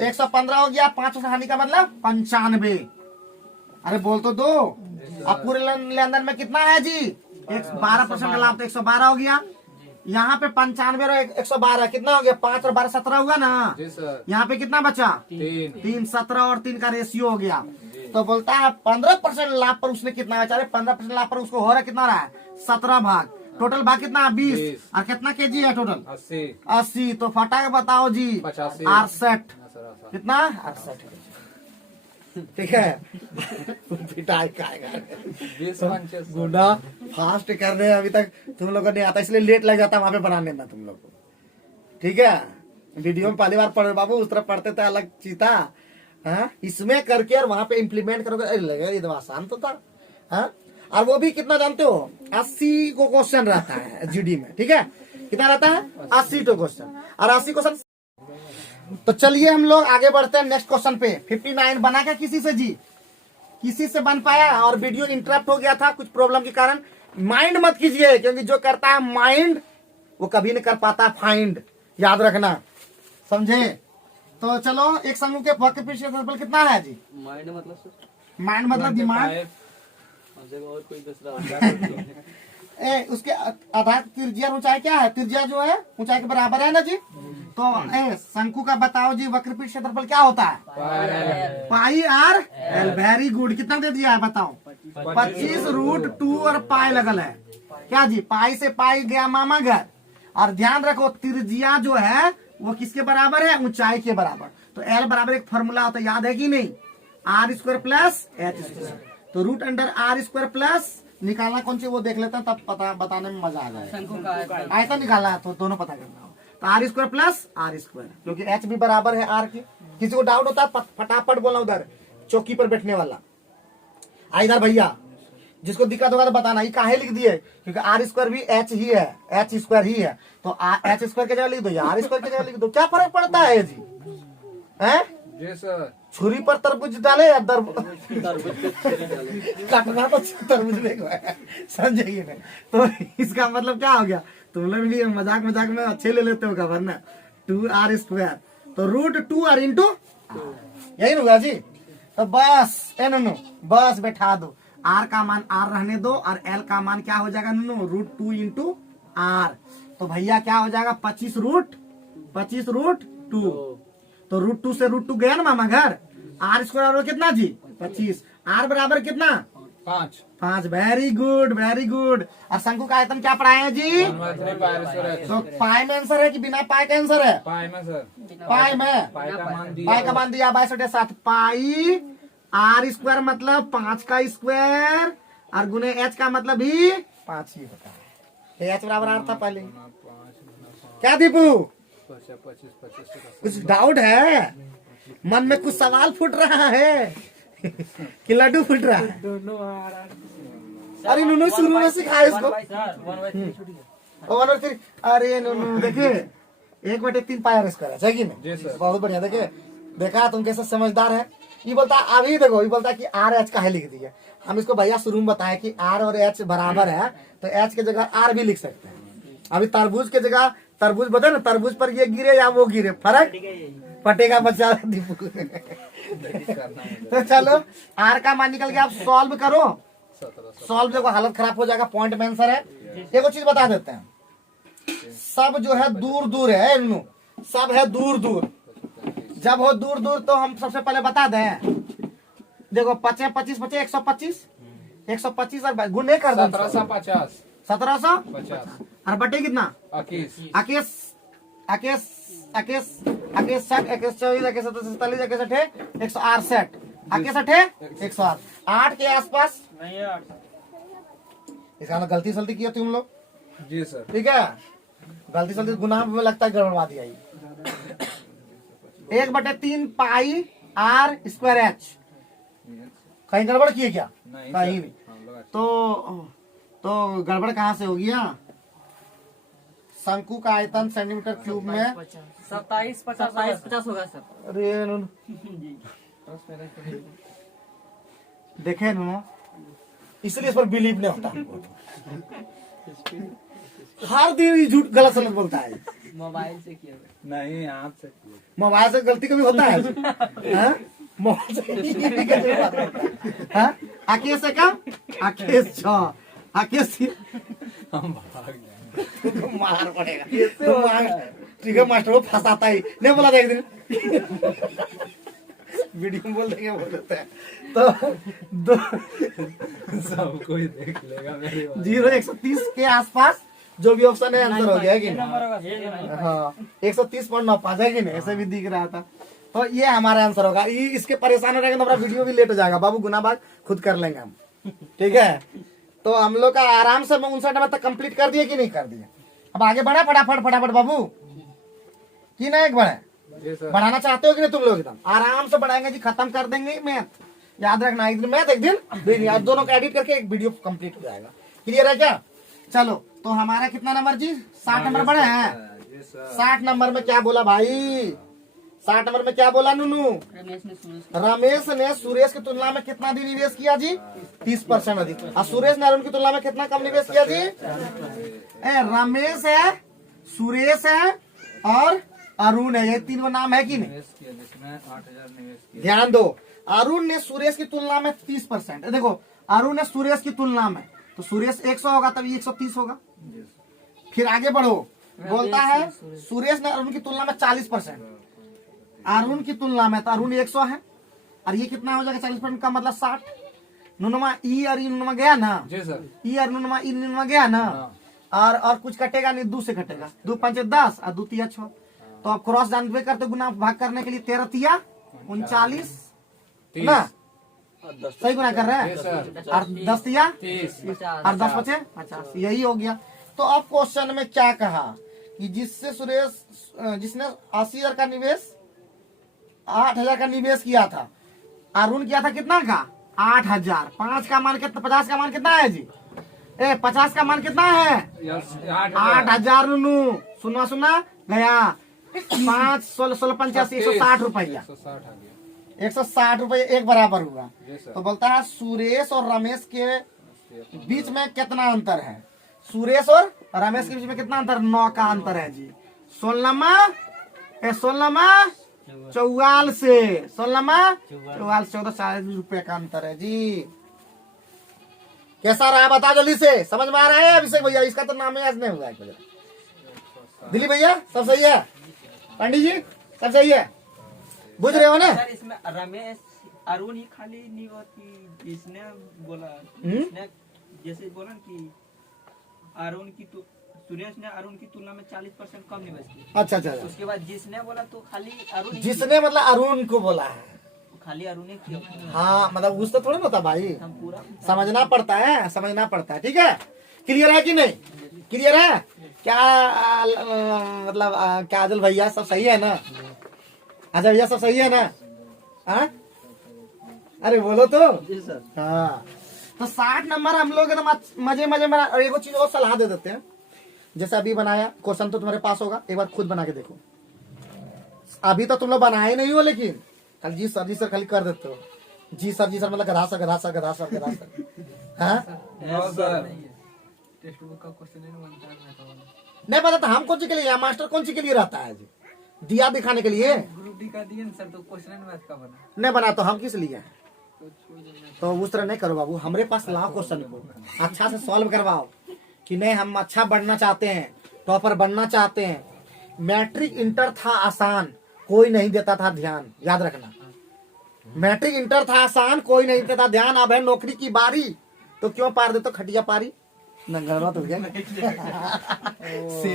115 हो गया, 5% हानि का मतलब 95। अरे बोल तो दो, अब पूरे लेन देन में कितना है जी? 12% का लाभ, तो 112 हो गया। यहाँ पे 95 और 112 कितना हो गया? 5 और 12 17 हुआ ना। यहाँ पे कितना बचा? 3 17 और 3 का रेशियो हो गया। तो बोलता है 15% लाभ पर उसने कितना बचा? 15% लाभ पर उसको हो रहा है कितना रहा है? 17 भाग। टोटल भाग कितना? 20। और कितना केजी है टोटल? 80। तो फटाक बताओ जी, 68 कितना? 68, ठीक है? पिटाई खाएगा गुंडा, फास्ट कर रहे हैं, अभी तक तुम लोग को नहीं आता, इसलिए लेट लग जाता वहां पे बनाने में तुम लोग को, ठीक है? वीडियो में पहली बार पढ़े बाबू, उस तरह पढ़ते थे अलग चीज था, हाँ? इसमें करके और वहां पे इम्प्लीमेंट करोगे, अरे लगेगा ये तो आसान तो था, हाँ? और वो भी कितना जानते हो? 80 को क्वेश्चन रहता है जीडी में, ठीक है? कितना रहता है? 80 तो क्वेश्चन, और 80 क्वेश्चन। तो चलिए हम लोग आगे बढ़ते हैं नेक्स्ट क्वेश्चन पे। 59 बना क्या किसी से जी? किसी से बन पाया, और वीडियो इंटरप्ट हो गया था कुछ प्रॉब्लम के कारण। माइंड मत कीजिए, क्योंकि जो करता है माइंड वो कभी नहीं कर पाता फाइंड, याद रखना, समझे? तो चलो, एक समूह के वक्र पृष्ठ क्षेत्रफल कितना है जी? माइंड मतलब सर? माइंड मतलब दिमाग। और कोई दूसरा उसके आधार त्रिज्या ऊंचाई क्या है? त्रिज्या जो है ऊंचाई के बराबर है ना जी। तो शंकु का बताओ जी, वक्रपृष्ठ क्षेत्रफल क्या होता है? पाई आर एल। Very good. कितना दे दिया है बताओ? 25√2 और पाई लगल है क्या जी? पाई से पाई गया मामा घर। और ध्यान रखो, त्रिज्या जो है वो किसके बराबर है? ऊंचाई के बराबर। तो एल बराबर एक फॉर्मूला होता है, याद है कि नहीं? r² plus h²। तो √r² प्लस निकालना कौन सी वो देख लेते हैं, तब पता बताने में मजा आ जाएगा। ऐसा निकालना है तो दोनों पता करना हो। तो r² प्लस r², क्योंकि h भी बराबर है r की। किसी को डाउट होता है फटाफट बोलना, उधर चौकी पर बैठने वाला इधर भैया, जिसको दिक्कत होगा तो बताना। ये काहे लिख दिए? क्योंकि r² भी h ही है, h² ही है, तो h² के जगह लिख दो या r² के जगह लिख दो, क्या फर्क पड़ता है जी? हैं? छुरी पर तरबूज डाले या काटना तो तरबूज में, समझिए ना? तो इसका मतलब क्या हो गया? तुम लोग भी मजाक मजाक में अच्छे ले लेते हो खबर ना। 2r², तो √2r इंटू यही होगा जी। तो बस नो बस बैठा दो, r का मान r रहने दो, और l का मान क्या हो जाएगा नो? √2 into r। तो भैया क्या हो जाएगा? 25√2। तो √2 से √2 गया ना मामा घर। r² कितना जी? 25। r बराबर कितना? 5। Very good, very good. और शंकु का आयतन क्या पढ़ाए हैं जी? तो पाई में आंसर है कि बिना पाई का आंसर है? पाई में पाई का मान दिया 22/7। पाई r² मतलब 5 का स्क्वायर, और गुने h का मतलब भी 5 ही होता है। h बराबर r था पहले। क्या दीपू, कुछ डाउट है? मन में कुछ सवाल फूट रहा है? कि लड्डू फूट रहा है? दोनों आ रहा अरे नूनू शुरू में सिखाया इसको। सर 1/3 छूट गया। और फिर अरे नूनू देखिए 1/3 पाया रेस करा है कि नहीं? जी सर। बहुत बढ़िया। देखिए देखा तुम कैसे समझदार है। ये बोलता अभी देखो, ये बोलता कि आर एच का है लिख दिया। हम इसको भैया शुरू में बताया कि आर और एच बराबर है, तो एच की जगह आर भी लिख सकते हैं। अभी तरबूज की जगह तरबूज बता ना, तरबूज पर ये गिरे या वो गिरे, फर्क पटेगा बच्चा दीपू। तो चलो आर का मान निकल गया, आप सॉल्व करो। 17 सॉल्व देखो हालत खराब हो जाएगा, पॉइंट में आंसर है। एक चीज बता देते हैं, सब जो है दूर दूर है नूनू, सब है दूर दूर। जब हो दूर दूर तो हम सबसे पहले बता दें, देखो 25 25 25 125 125 और गुण नहीं कर दो 1750 1750 और बटे कितना 21 21 21 21 21 60 21 24 21 47 21 60 168 21 60 108 8 के आसपास। नहीं यार इसका मतलब गलती सलती किया तुम लोग, जी सर। ठीक है? गलती सलती गुनाह में लगता है गड़बड़वा दिया। 1/3 पाई आर स्क्वायर एच, कहीं गड़बड़ किए क्या? नहीं कहीं सर। नहीं। हाँ, लगा। तो गड़बड़ कहाँ से हो गया? शंकु का आयतन सेंटीमीटर क्यूब में 27 50 होगा सर। अरे नूनू जी देखे नूनू, इसलिए इस पर बिलीव नहीं होता हमको। हर दिन ये झूठ गलत सलत बोलता है। मोबाइल से किया नहीं हाथ से किए। मोबाइल से गलती कभी होता है? हाँ? मोबाइल से हाँ? आके से कम आके 6 आके हम भाग गए। तुमको मार पड़ेगा। तुम मार ठीक है, मास्टर को फंसाता ही नहीं, बोला था एक दिन वीडियो में बोल देंगे, बोल देते हैं। तो दो सब कोई देख लेगा मेरी बात। 0 130 के आसपास जो भी ऑप्शन है आंसर हो गया कि नहीं? नंबर होगा ये हाँ 130.95 है कि नहीं? ऐसे भी दिख रहा था। तो ये हमारा आंसर होगा। ये इसके परेशान हो रहेगा तो हमारा वीडियो भी लेट हो जाएगा। बाबू गुनाबाग खुद कर लेंगे हम, ठीक है? तो हम लोग का आराम से 59 नंबर तक कंप्लीट कर दिए कि नहीं कर दिए? अब आगे बढ़े फटाफट फटाफट बाबू, कि नहीं एक बढ़े? जी सर। बढ़ाना चाहते हो कि नहीं तुम लोग? एकदम आराम से बढ़ाएंगे जी, खत्म कर देंगे मैथ। याद रखना, एक दिन मैथ एक दिन आज दोनों का एडिट करके एक वीडियो कंप्लीट हो जाएगा। क्लियर है क्या? चलो तो हमारा कितना नंबर जी? 60 नंबर बढ़े हैं। जी सर। 60 नंबर में क्या बोला भाई? 60 नंबर में क्या बोला नूनू? रमेश ने सुरेश की तुलना में कितना अधिक निवेश किया जी? 30% अधिक। और सुरेश ने अरुण की तुलना में कितना कम निवेश किया जी? रमेश है, सुरेश है और अरुण है, ये तीनों नाम है कि नहीं? निवेश किया जिसमें 8000 निवेश किया। ध्यान दो, अरुण ने सुरेश की तुलना में 30%। देखो अरुण ने सुरेश की तुलना में, तो सुरेश 100 होगा तभी 130 होगा। जी सर। फिर आगे बढ़ो, बोलता है सुरेश ने अरुण की तुलना में 40%। अरुण की तुलना में तो अरुण 100 है और ये कितना हो जाएगा? 40% का मतलब 60। नुनमा ई और ई नुनमा गया ना, जी सर। ई और नुनमा ई नुनमा गया ना, और कुछ कटेगा नहीं, 2 से कटेगा। 2 5 10 और 2 3 6। तो आप क्रॉस जानवे करते गुना भाग करने के लिए 13 3 39 ना, सही गुना कर रहे जी हैं। सर। और 10 3 30 और 10 बचे 50, यही हो गया। तो अब क्वेश्चन में क्या कहा कि जिससे सुरेश जिसने 80,000 का निवेश 8,000 का निवेश किया था, अरुण किया था कितना का? 8,000। 5 का मान कितना? 50 का मान कितना है जी? 50 का मान कितना है? 8,000। नूनू सुनना सुनना गया 5 16 16 85 160 रुपया। 160 आ गया। 160 रुपये एक बराबर हुआ। जी सर। तो बोलता है सुरेश और रमेश के बीच में कितना अंतर है? सुरेश और रमेश के बीच में कितना अंतर? 9 का अंतर है जी। 16 44 14 रुपए का अंतर है जी। कैसा रहा बता जल्दी से, समझ में आ रहा है अभिषेक भैया? इसका तो नाम याद नहीं हुआ है। दिलीप भैया सब सही है? पंडित जी सब सही है? बुझ रहे हो ना? सर इसमें रमेश अरुण ही खाली नहीं होती, इसने बोला इसने जैसे बोला कि अरुण की तो सुरेश ने अरुण की तुलना में 40% कम निवेश किया। अच्छा अच्छा। उसके बाद जिसने बोला तो खाली अरुण ही जिसने मतलब अरुण को बोला है, खाली अरुण ही किया। हाँ मतलब उस तो थोड़ा ना था भाई, हम पूरा समझना पड़ता है, समझना पड़ता है। ठीक है, क्लियर है कि नहीं? क्लियर है क्या? मतलब काजल भैया सब सही है ना? अच्छा भैया सब सही है ना? हाँ अरे बोलो तो। जी सर। हाँ तो 60 नंबर हम लोग एकदम मजे मजे में। और एक चीज और सलाह दे देते हैं, जैसे अभी बनाया क्वेश्चन तो तुम्हारे पास होगा, एक बार खुद बना के देखो। अभी तो तुम लोग बनाए नहीं हो, लेकिन कल जी सर खाली कर देते हो। जी सर मतलब गधा सर। हाँ टेक्स्ट बुक का क्वेश्चन नहीं बनता है मैं तो नहीं पता था हम कौन सी के लिए, या मास्टर कौन सी के लिए रहता है जी, दिया दिखाने के लिए। ग्रुप डी का दिए सर, तो क्वेश्चन नहीं मैथ का बना नहीं बना तो हम किस लिए हैं? तो छोड़ देना। तो उस तरह नहीं करो बाबू, हमारे पास लाओ क्वेश्चन को अच्छा से सॉल्व करवाओ कि नहीं हम अच्छा बढ़ना चाहते हैं, टॉपर बनना चाहते हैं। मैट्रिक इंटर था आसान, कोई नहीं देता था ध्यान, याद रखना। मैट्रिक इंटर था आसान, कोई नहीं देता ध्यान। अब है नौकरी की बारी, तो क्यों पार दे तो खटिया पारी नंगरवा तो गया सीख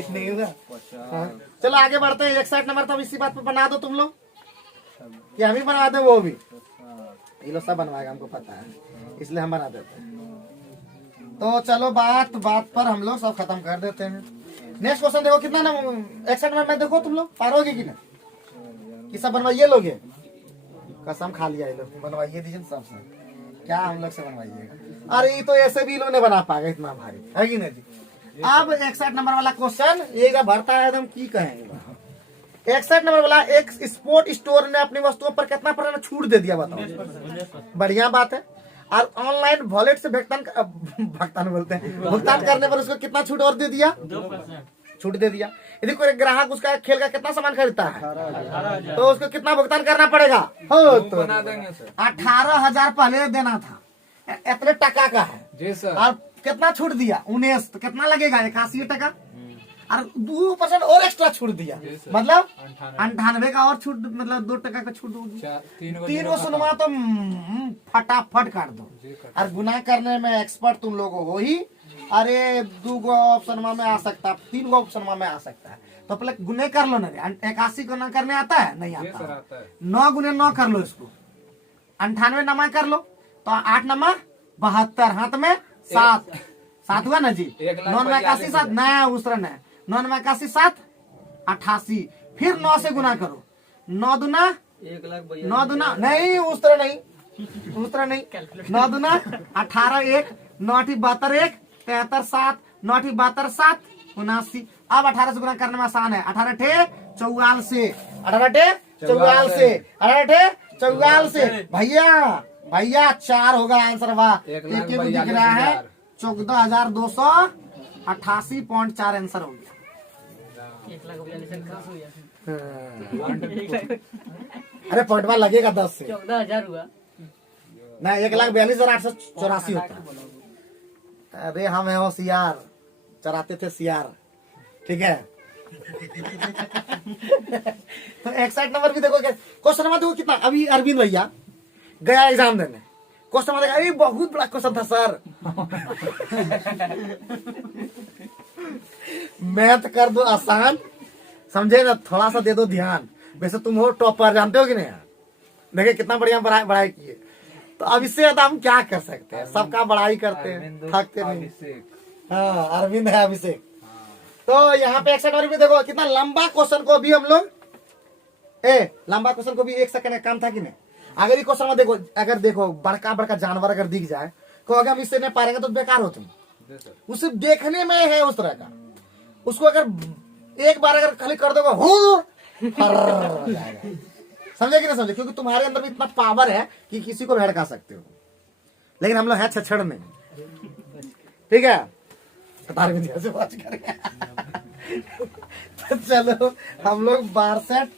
नहीं होगा। हाँ। चलो आगे बढ़ते हैं। 61 नंबर तो इसी बात पे बना दो तुम लोग, कि हम ही बना दे वो भी। ये लोग सब बनवाएगा हमको पता है, इसलिए हम बना देते हैं। तो चलो बात पर हम लोग सब खत्म कर देते हैं। नेक्स्ट क्वेश्चन देखो कितना ना 61 नंबर में देखो तुम लोग पारोगे कि नहीं, कि सब बनवाइए लोगे। कसम खा लिया ये लोग, बनवाइए दीजिए सबसे, क्या हम लोग से बनवाइएगा। अरे ये तो ऐसे भी लोग नहीं बना पाएगा इतना भारी, है कि नहीं जी। अब 61 नंबर वाला क्वेश्चन ये जब भरता है एकदम की कहेंगे। 61 नंबर वाला, एक स्पोर्ट स्टोर ने अपनी वस्तुओं पर कितना % छूट दे दिया बताओ। बढ़िया बात है। और ऑनलाइन वॉलेट से भुगतान बोलते हैं, भुगतान करने पर उसको कितना छूट और दे दिया, 2% छूट दे दिया। यदि कोई ग्राहक उसका खेल का कितना सामान खरीदता है तो उसको कितना भुगतान करना पड़ेगा, हो तो बना देंगे सर। 18,000 पहले देना था, इतने टका का है जी सर। और कितना छूट दिया 19, तो कितना लगेगा 81 टका, और 2% और एक्स्ट्रा छूट दिया, मतलब 98 का और छूट, मतलब 2 टका का छूट होगी। तीन को सुनवा तो फटाफट काट दो। और गुना करने में एक्सपर्ट तुम लोग हो ही। अरे 2 गो ऑप्शन में आ सकता है, 3 गो ऑप्शन में आ सकता है, तो पहले गुने कर लो ना। 81 को ना करने आता है, नहीं आता है। 9 गुने 9 कर लो इसको, 98 नमा कर लो, तो 8 नमा 72, हाथ में 7 हुआ ना जी। 9 में 81 7 नया उस तरह है, 9 में 81 7 88, फिर 9 से गुना करो, 9 दूना 9 दूना नहीं उस तरह नहीं, 9 दूना 18 1 9 72 1 73 7 9 72 7 79। अब 18 से गुना करने में आसान है। 18 ठे 44, 18 ठे 44, 18 ठे 44। भैया 4 होगा आंसर। वाह, एक दिख रहा है 14,288.4 आंसर हो गया। अरे पॉइंट लगेगा 10 से 14,000 हुआ ना, 1,42,884 होता है। अरे हम है होशियार, चराते थे सियार, ठीक है। तो 61 नंबर भी देखो, क्वेश्चन नंबर देखो कितना। अभी अरविंद भैया गया एग्जाम देने, क्वेश्चन नंबर देखा, अरे बहुत बड़ा क्वेश्चन था सर। मैथ कर दो आसान, समझे ना, थोड़ा सा दे दो ध्यान। वैसे तुम हो टॉपर, जानते हो कि नहीं यार, देखिए कितना बढ़िया पढ़ाई किए। तो अब इससे ज्यादा हम क्या कर सकते हैं, सबका बड़ाई करते हैं, थकते नहीं। हाँ अरविंद है अभिषेक। तो यहाँ पे 61 नंबर भी देखो कितना लंबा क्वेश्चन को भी हम लोग, लंबा क्वेश्चन को भी 1 सेकंड का काम था कि नहीं। अगर ये क्वेश्चन में देखो, अगर देखो बड़का जानवर अगर दिख जाए तो अगर हम इससे नहीं पाएंगे तो बेकार हो तुम। उसे देखने में है उस तरह का, उसको अगर एक बार अगर खाली कर दोगे हो जाएगा। समझे कि नहीं समझे, क्योंकि तुम्हारे अंदर भी इतना पावर है कि किसी को भड़का सकते हो, लेकिन हम लोग है छछड़ में, ठीक है। तो चलो हम लोग बार सेट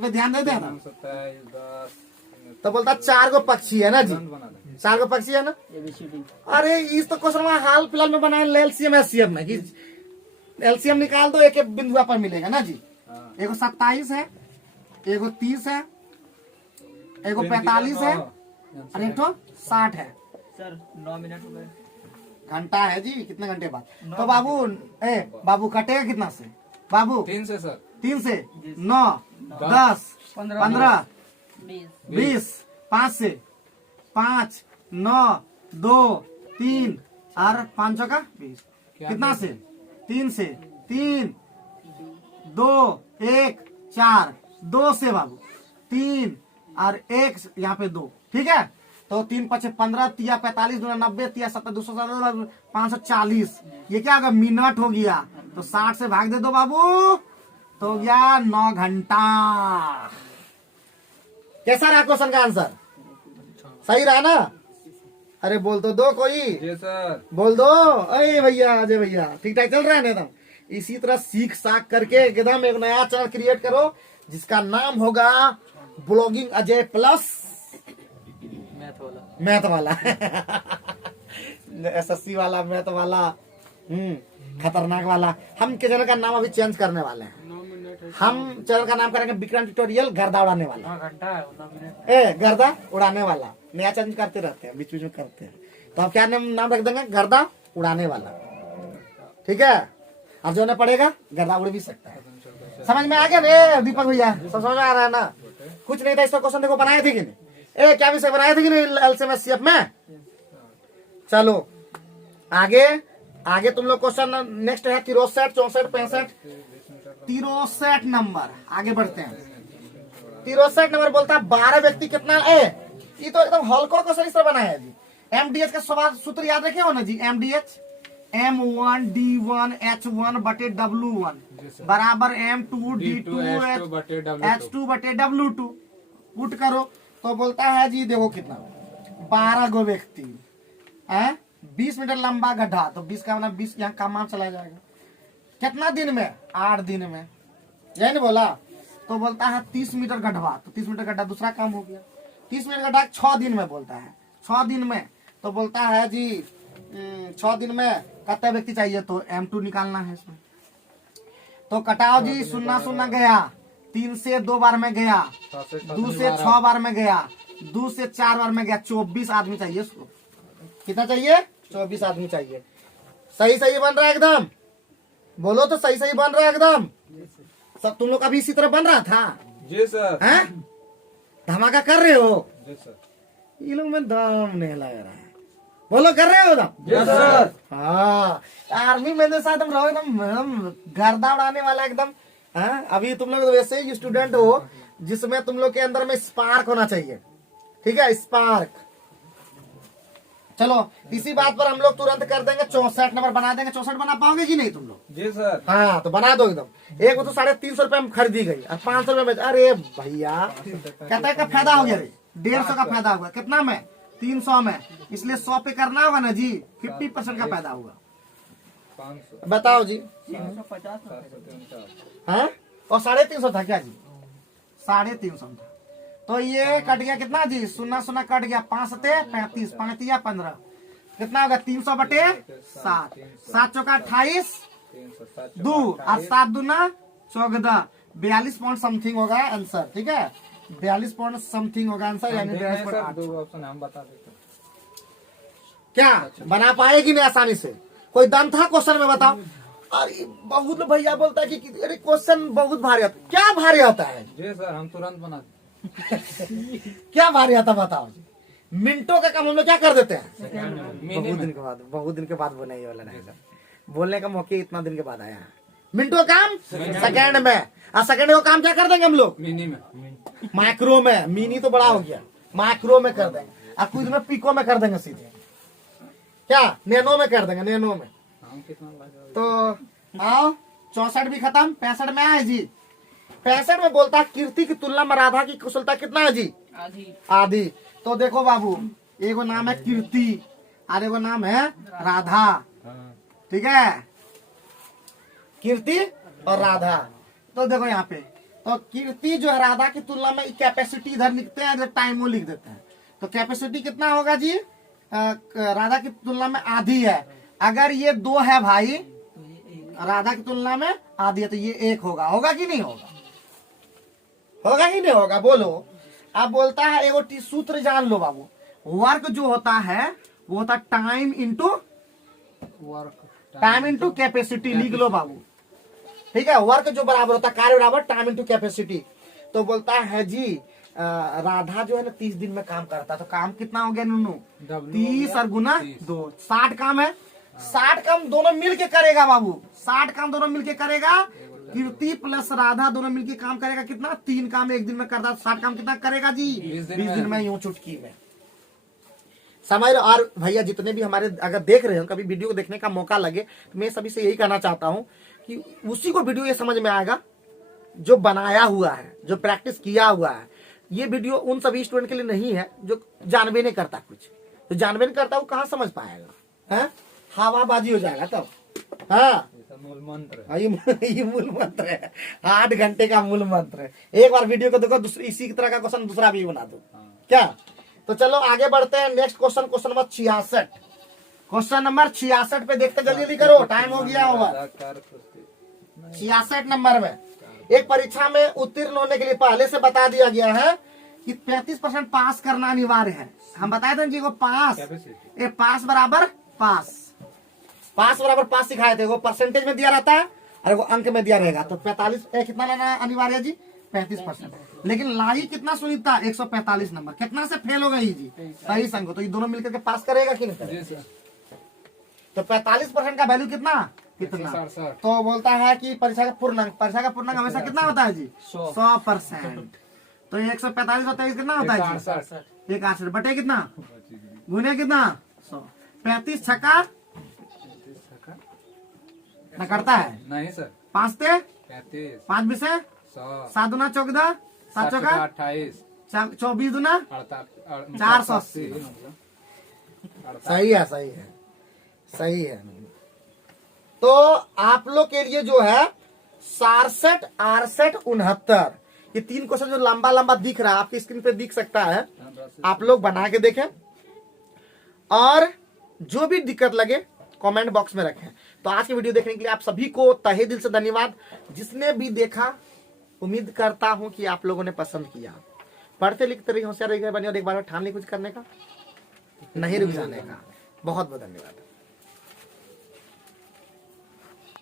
पे ध्यान देते हैं ना। तो बोलता 4 गो पक्षी है ना जी, 4 गो पक्षी है ना। अरे इस तो क्वेश्चन में हाल फिलहाल में बनाए LCM SCM में, कि LCM निकाल दो, एक बिंदु पर मिलेगा ना जी। एगो 27 है, एगो 30 है, एगो 45 है, और एक 60 है। सर 9 मिनट हो गए, घंटा है जी, कितने घंटे बाद। तो बाबू कटेगा कितना से बाबू? 3 से सर, 3 से 9 10 15 20, 5 से 5 9 2 3 और 5 का 20, कितना से 3 से 3 2 1 4, 2 से बाबू 3 और 1 यहाँ पे 2, ठीक है। तो 3 5 15 तिया 45 दूना 90 तिया 70 270 540। ये क्या होगा मिनट हो गया, तो 60 से भाग दे दो बाबू, तो हो गया 9 घंटा। कैसा रहा क्वेश्चन का आंसर? सही रहा ना? अरे बोल तो दो कोई, जी सर। बोल दो। अरे भैया अजय भैया ठीक ठाक चल रहा है ना एकदम? इसी तरह सीख साख करके एकदम एक नया चैनल क्रिएट करो जिसका नाम होगा ब्लॉगिंग अजय प्लस मैथ वाला एसएससी वाला, मैथ वाला, खतरनाक वाला। हम के चैनल का नाम अभी चेंज करने वाले हैं। हम चैनल का नाम करेंगे विक्रम ट्यूटोरियल गर्दा उड़ाने वाला। गर्दा उड़ाने वाला। नया चेंज करते रहते हैं, बीच बीच में करते हैं। तो आप क्या नाम रख देंगे? गर्दा उड़ाने वाला। ठीक है, अब जो ना पड़ेगा गर्दा उड़ भी सकता है। समझ में आ गया ना दीपक भैया? समझ में आ रहा है ना? कुछ नहीं था इसका क्वेश्चन, देखो बनाए थे कि नहीं? क्या विषय बनाए थे कि नहीं एलसीएम एससीएफ में? चलो आगे आगे तुम लोग क्वेश्चन नेक्स्ट है 63 64 65 63 नंबर। आगे बढ़ते हैं। 63 नंबर बोलता है 12 व्यक्ति कितना ये तो एकदम हल्का क्वेश्चन इस तरह बनाया है जी। एमडीएच का सवाल सूत्र याद रखे हो ना जी? एमडीएच M1 D1 H1 बटे W1 बराबर M2 D2 H2 बटे W2। पुट करो तो बोलता है जी देखो कितना 12 गो व्यक्ति है, 20 मीटर लंबा गड्ढा, तो 20 का मतलब 20 यहाँ काम चला जाएगा। कितना दिन में? 8 दिन में। यही नहीं बोला? तो बोलता है 30 मीटर गड्ढा, तो 30 मीटर गड्ढा दूसरा काम हो गया। 30 मीटर गड्ढा 6 दिन में बोलता है, 6 दिन में। तो बोलता है जी 6 दिन में कितने व्यक्ति चाहिए, तो M2 निकालना है इसमें। तो कटाओ जी, 0 0 गया, 3 से 2 बार में गया, 2 से 6 बार में गया, 2 से 4 बार में गया, 24 आदमी चाहिए इसको। कितना चाहिए? 24 आदमी चाहिए। सही सही बन रहा है एकदम? बोलो तो सही सही बन रहा है एकदम? सब तुम लोग का भी इसी तरह बन रहा था? जी सर। हैं? धमाका कर रहे हो? जी सर। ये लोग में दम नहीं लग रहा है। बोलो कर रहे हो दम? जी सर। हाँ, आर्मी में जैसा एकदम रहो, एकदम गर्दा उड़ाने वाला एकदम। हाँ, अभी तुम लोग वैसे ही स्टूडेंट हो जिसमें तुम लोग के अंदर में स्पार्क होना चाहिए। ठीक है, स्पार्क। चलो इसी बात पर हम लोग तुरंत कर देंगे 64 नंबर बना देंगे। 64 बना पाओगे कि नहीं तुम लोग? जी सर। हाँ तो बना दो एकदम। एक वो तो 350 रुपए में खरीदी गई और 500 रुपए में। अरे भैया कहता है का फायदा हो गया रे, 150 का फायदा होगा। कितना में? 300 में। इसलिए 100 पे करना होगा ना जी, 50% का फायदा होगा। 500 बताओ जी। 350 हाँ, और 350 था क्या जी? 350 था। तो ये कट गया कितना जी? 0 0 कट गया, 5 से 35, 5 या 15 कितना होगा? 300 बटे 7, 7 चौका 28, 2 और 7 दूना 14, 42 पॉइंट समथिंग होगा आंसर। ठीक है, 42 पॉइंट समथिंग होगा आंसर, यानी 42.8। दो ऑप्शन हम बता देते हैं। क्या बना पाएगी नहीं आसानी से? कोई दम था क्वेश्चन में? बताओ। अरे बहुत भैया बोलता है कि अरे क्वेश्चन बहुत भारी आता है। क्या भारी आता है? जी सर, हम तुरंत बना देते। क्या भारी आता बताओ जी? मिनटों का काम हम लोग क्या कर देते हैं? बहुत दिन के बाद बोलने ही वाला रहेगा। बोलने का मौका इतना दिन के बाद आया। मिनटों का काम सेकंड में, और सेकंड का काम क्या कर देंगे हम लोग? मिनी में, माइक्रो में। मिनी तो बड़ा हो गया, माइक्रो में कर देंगे, और कुछ में पिको में कर देंगे सीधे। क्या नैनो में कर देंगे? नैनो में। हम कितना तो आओ 64 भी खत्म, 65 में आए जी। 65 में बोलता है कीर्ति की तुलना में राधा की कुशलता कितना है जी? आधी। तो देखो बाबू, एगो नाम है कीर्ति और एगो नाम है राधा। ठीक है, कीर्ति और राधा। तो देखो यहाँ पे, तो कीर्ति जो है राधा की तुलना में कैपेसिटी इधर लिखते हैं, इधर टाइमो लिख देते हैं। तो कैपेसिटी कितना होगा जी? राधा की तुलना में आधी है। अगर ये 2 है भाई, राधा की तुलना में आधी है, तो ये 1 होगा। होगा कि नहीं होगा? होगा कि नहीं होगा? बोलो। अब बोलता है एगो सूत्र जान लो बाबू। वर्क जो होता है वो होता है time into work, time into capacity. लिख लो बाबू। ठीक है, वर्क जो बराबर होता है कार्य बराबर टाइम इंटू कैपेसिटी। तो बोलता है जी राधा जो है ना 30 दिन में काम करता है। तो काम कितना हो गया नूनू? 30 और गुना 2, 60 काम है। 60 काम दोनों मिलके करेगा बाबू। 60 काम दोनों मिलके करेगा। कीर्ति प्लस राधा दोनों मिलके काम करेगा कितना? 3 काम एक दिन में करता। 60 काम कितना करेगा जी? 20 दिन में। यूं चुटकी में। समझ रहे हो? और भैया जितने भी हमारे अगर देख रहे हो, कभी वीडियो को देखने का मौका लगे, तो मैं सभी से यही कहना चाहता हूं कि उसी को वीडियो ये समझ में आएगा जो बनाया हुआ है, जो प्रैक्टिस किया हुआ है। ये वीडियो उन सभी स्टूडेंट के लिए नहीं है जो जानबे नहीं करता कुछ। जो जानबे नहीं करता वो कहाँ समझ पाएगा, है हवाबाजी हो जाएगा तब। हाँ मूल मंत्र हाँ, ये मूल मंत्र है, 8 घंटे का मूल मंत्र है। एक बार वीडियो को देखो, इसी तरह का क्वेश्चन दूसरा भी बना दो क्या। तो चलो आगे बढ़ते हैं, next question, question number 66। Question number 66 पे देखते, जल्दी जल्दी करो, टाइम हो गया होगा। 66 नंबर में एक परीक्षा में उत्तीर्ण होने के लिए पहले से बता दिया गया है कि 35% पास करना अनिवार्य है। हम बताए थे जी को पास, ये पास बराबर पास, पास बराबर पास सिखाए थे। वो परसेंटेज में दिया रहता है और वो अंक में दिया रहेगा। तो 45 कितना लाना अनिवार्य है जी, 35%। लेकिन लाई कितना सुनीता, 145 नंबर। कितना से फेल हो गई जी, सही संग। तो ये दोनों मिलकर के पास करेगा कि नहीं करेगा। तो 45% का वैल्यू कितना कितना, तो बोलता है कि परीक्षा का पूर्णांक, परीक्षा का पूर्णांक हमेशा कितना होता है जी, 100%। तो 145 होता है, कितना होता है जी, 168 बटे कितना गुने कितना 100। 35 छक्का न करता है नहीं सर, 5 ते 35, 5 बीसे 100, 7 दूना 14, 7 चौका 28, 24 दूना 480। सही है, सही है, सही है। तो आप लोग के लिए जो है 67, 68, 69 ये 3 क्वेश्चन जो लंबा लंबा दिख रहा है, आपकी स्क्रीन पे दिख सकता है, आप लोग बना के देखें और जो भी दिक्कत लगे कमेंट बॉक्स में रखें। तो आज की वीडियो देखने के लिए आप सभी को तहे दिल से धन्यवाद। जिसने भी देखा, उम्मीद करता हूं कि आप लोगों ने पसंद किया। पढ़ते लिखते रहिए, होशियार रहिए, बनिए और एक बार ठान ली कुछ करने का, नहीं रुक जाने का। बहुत बहुत धन्यवाद।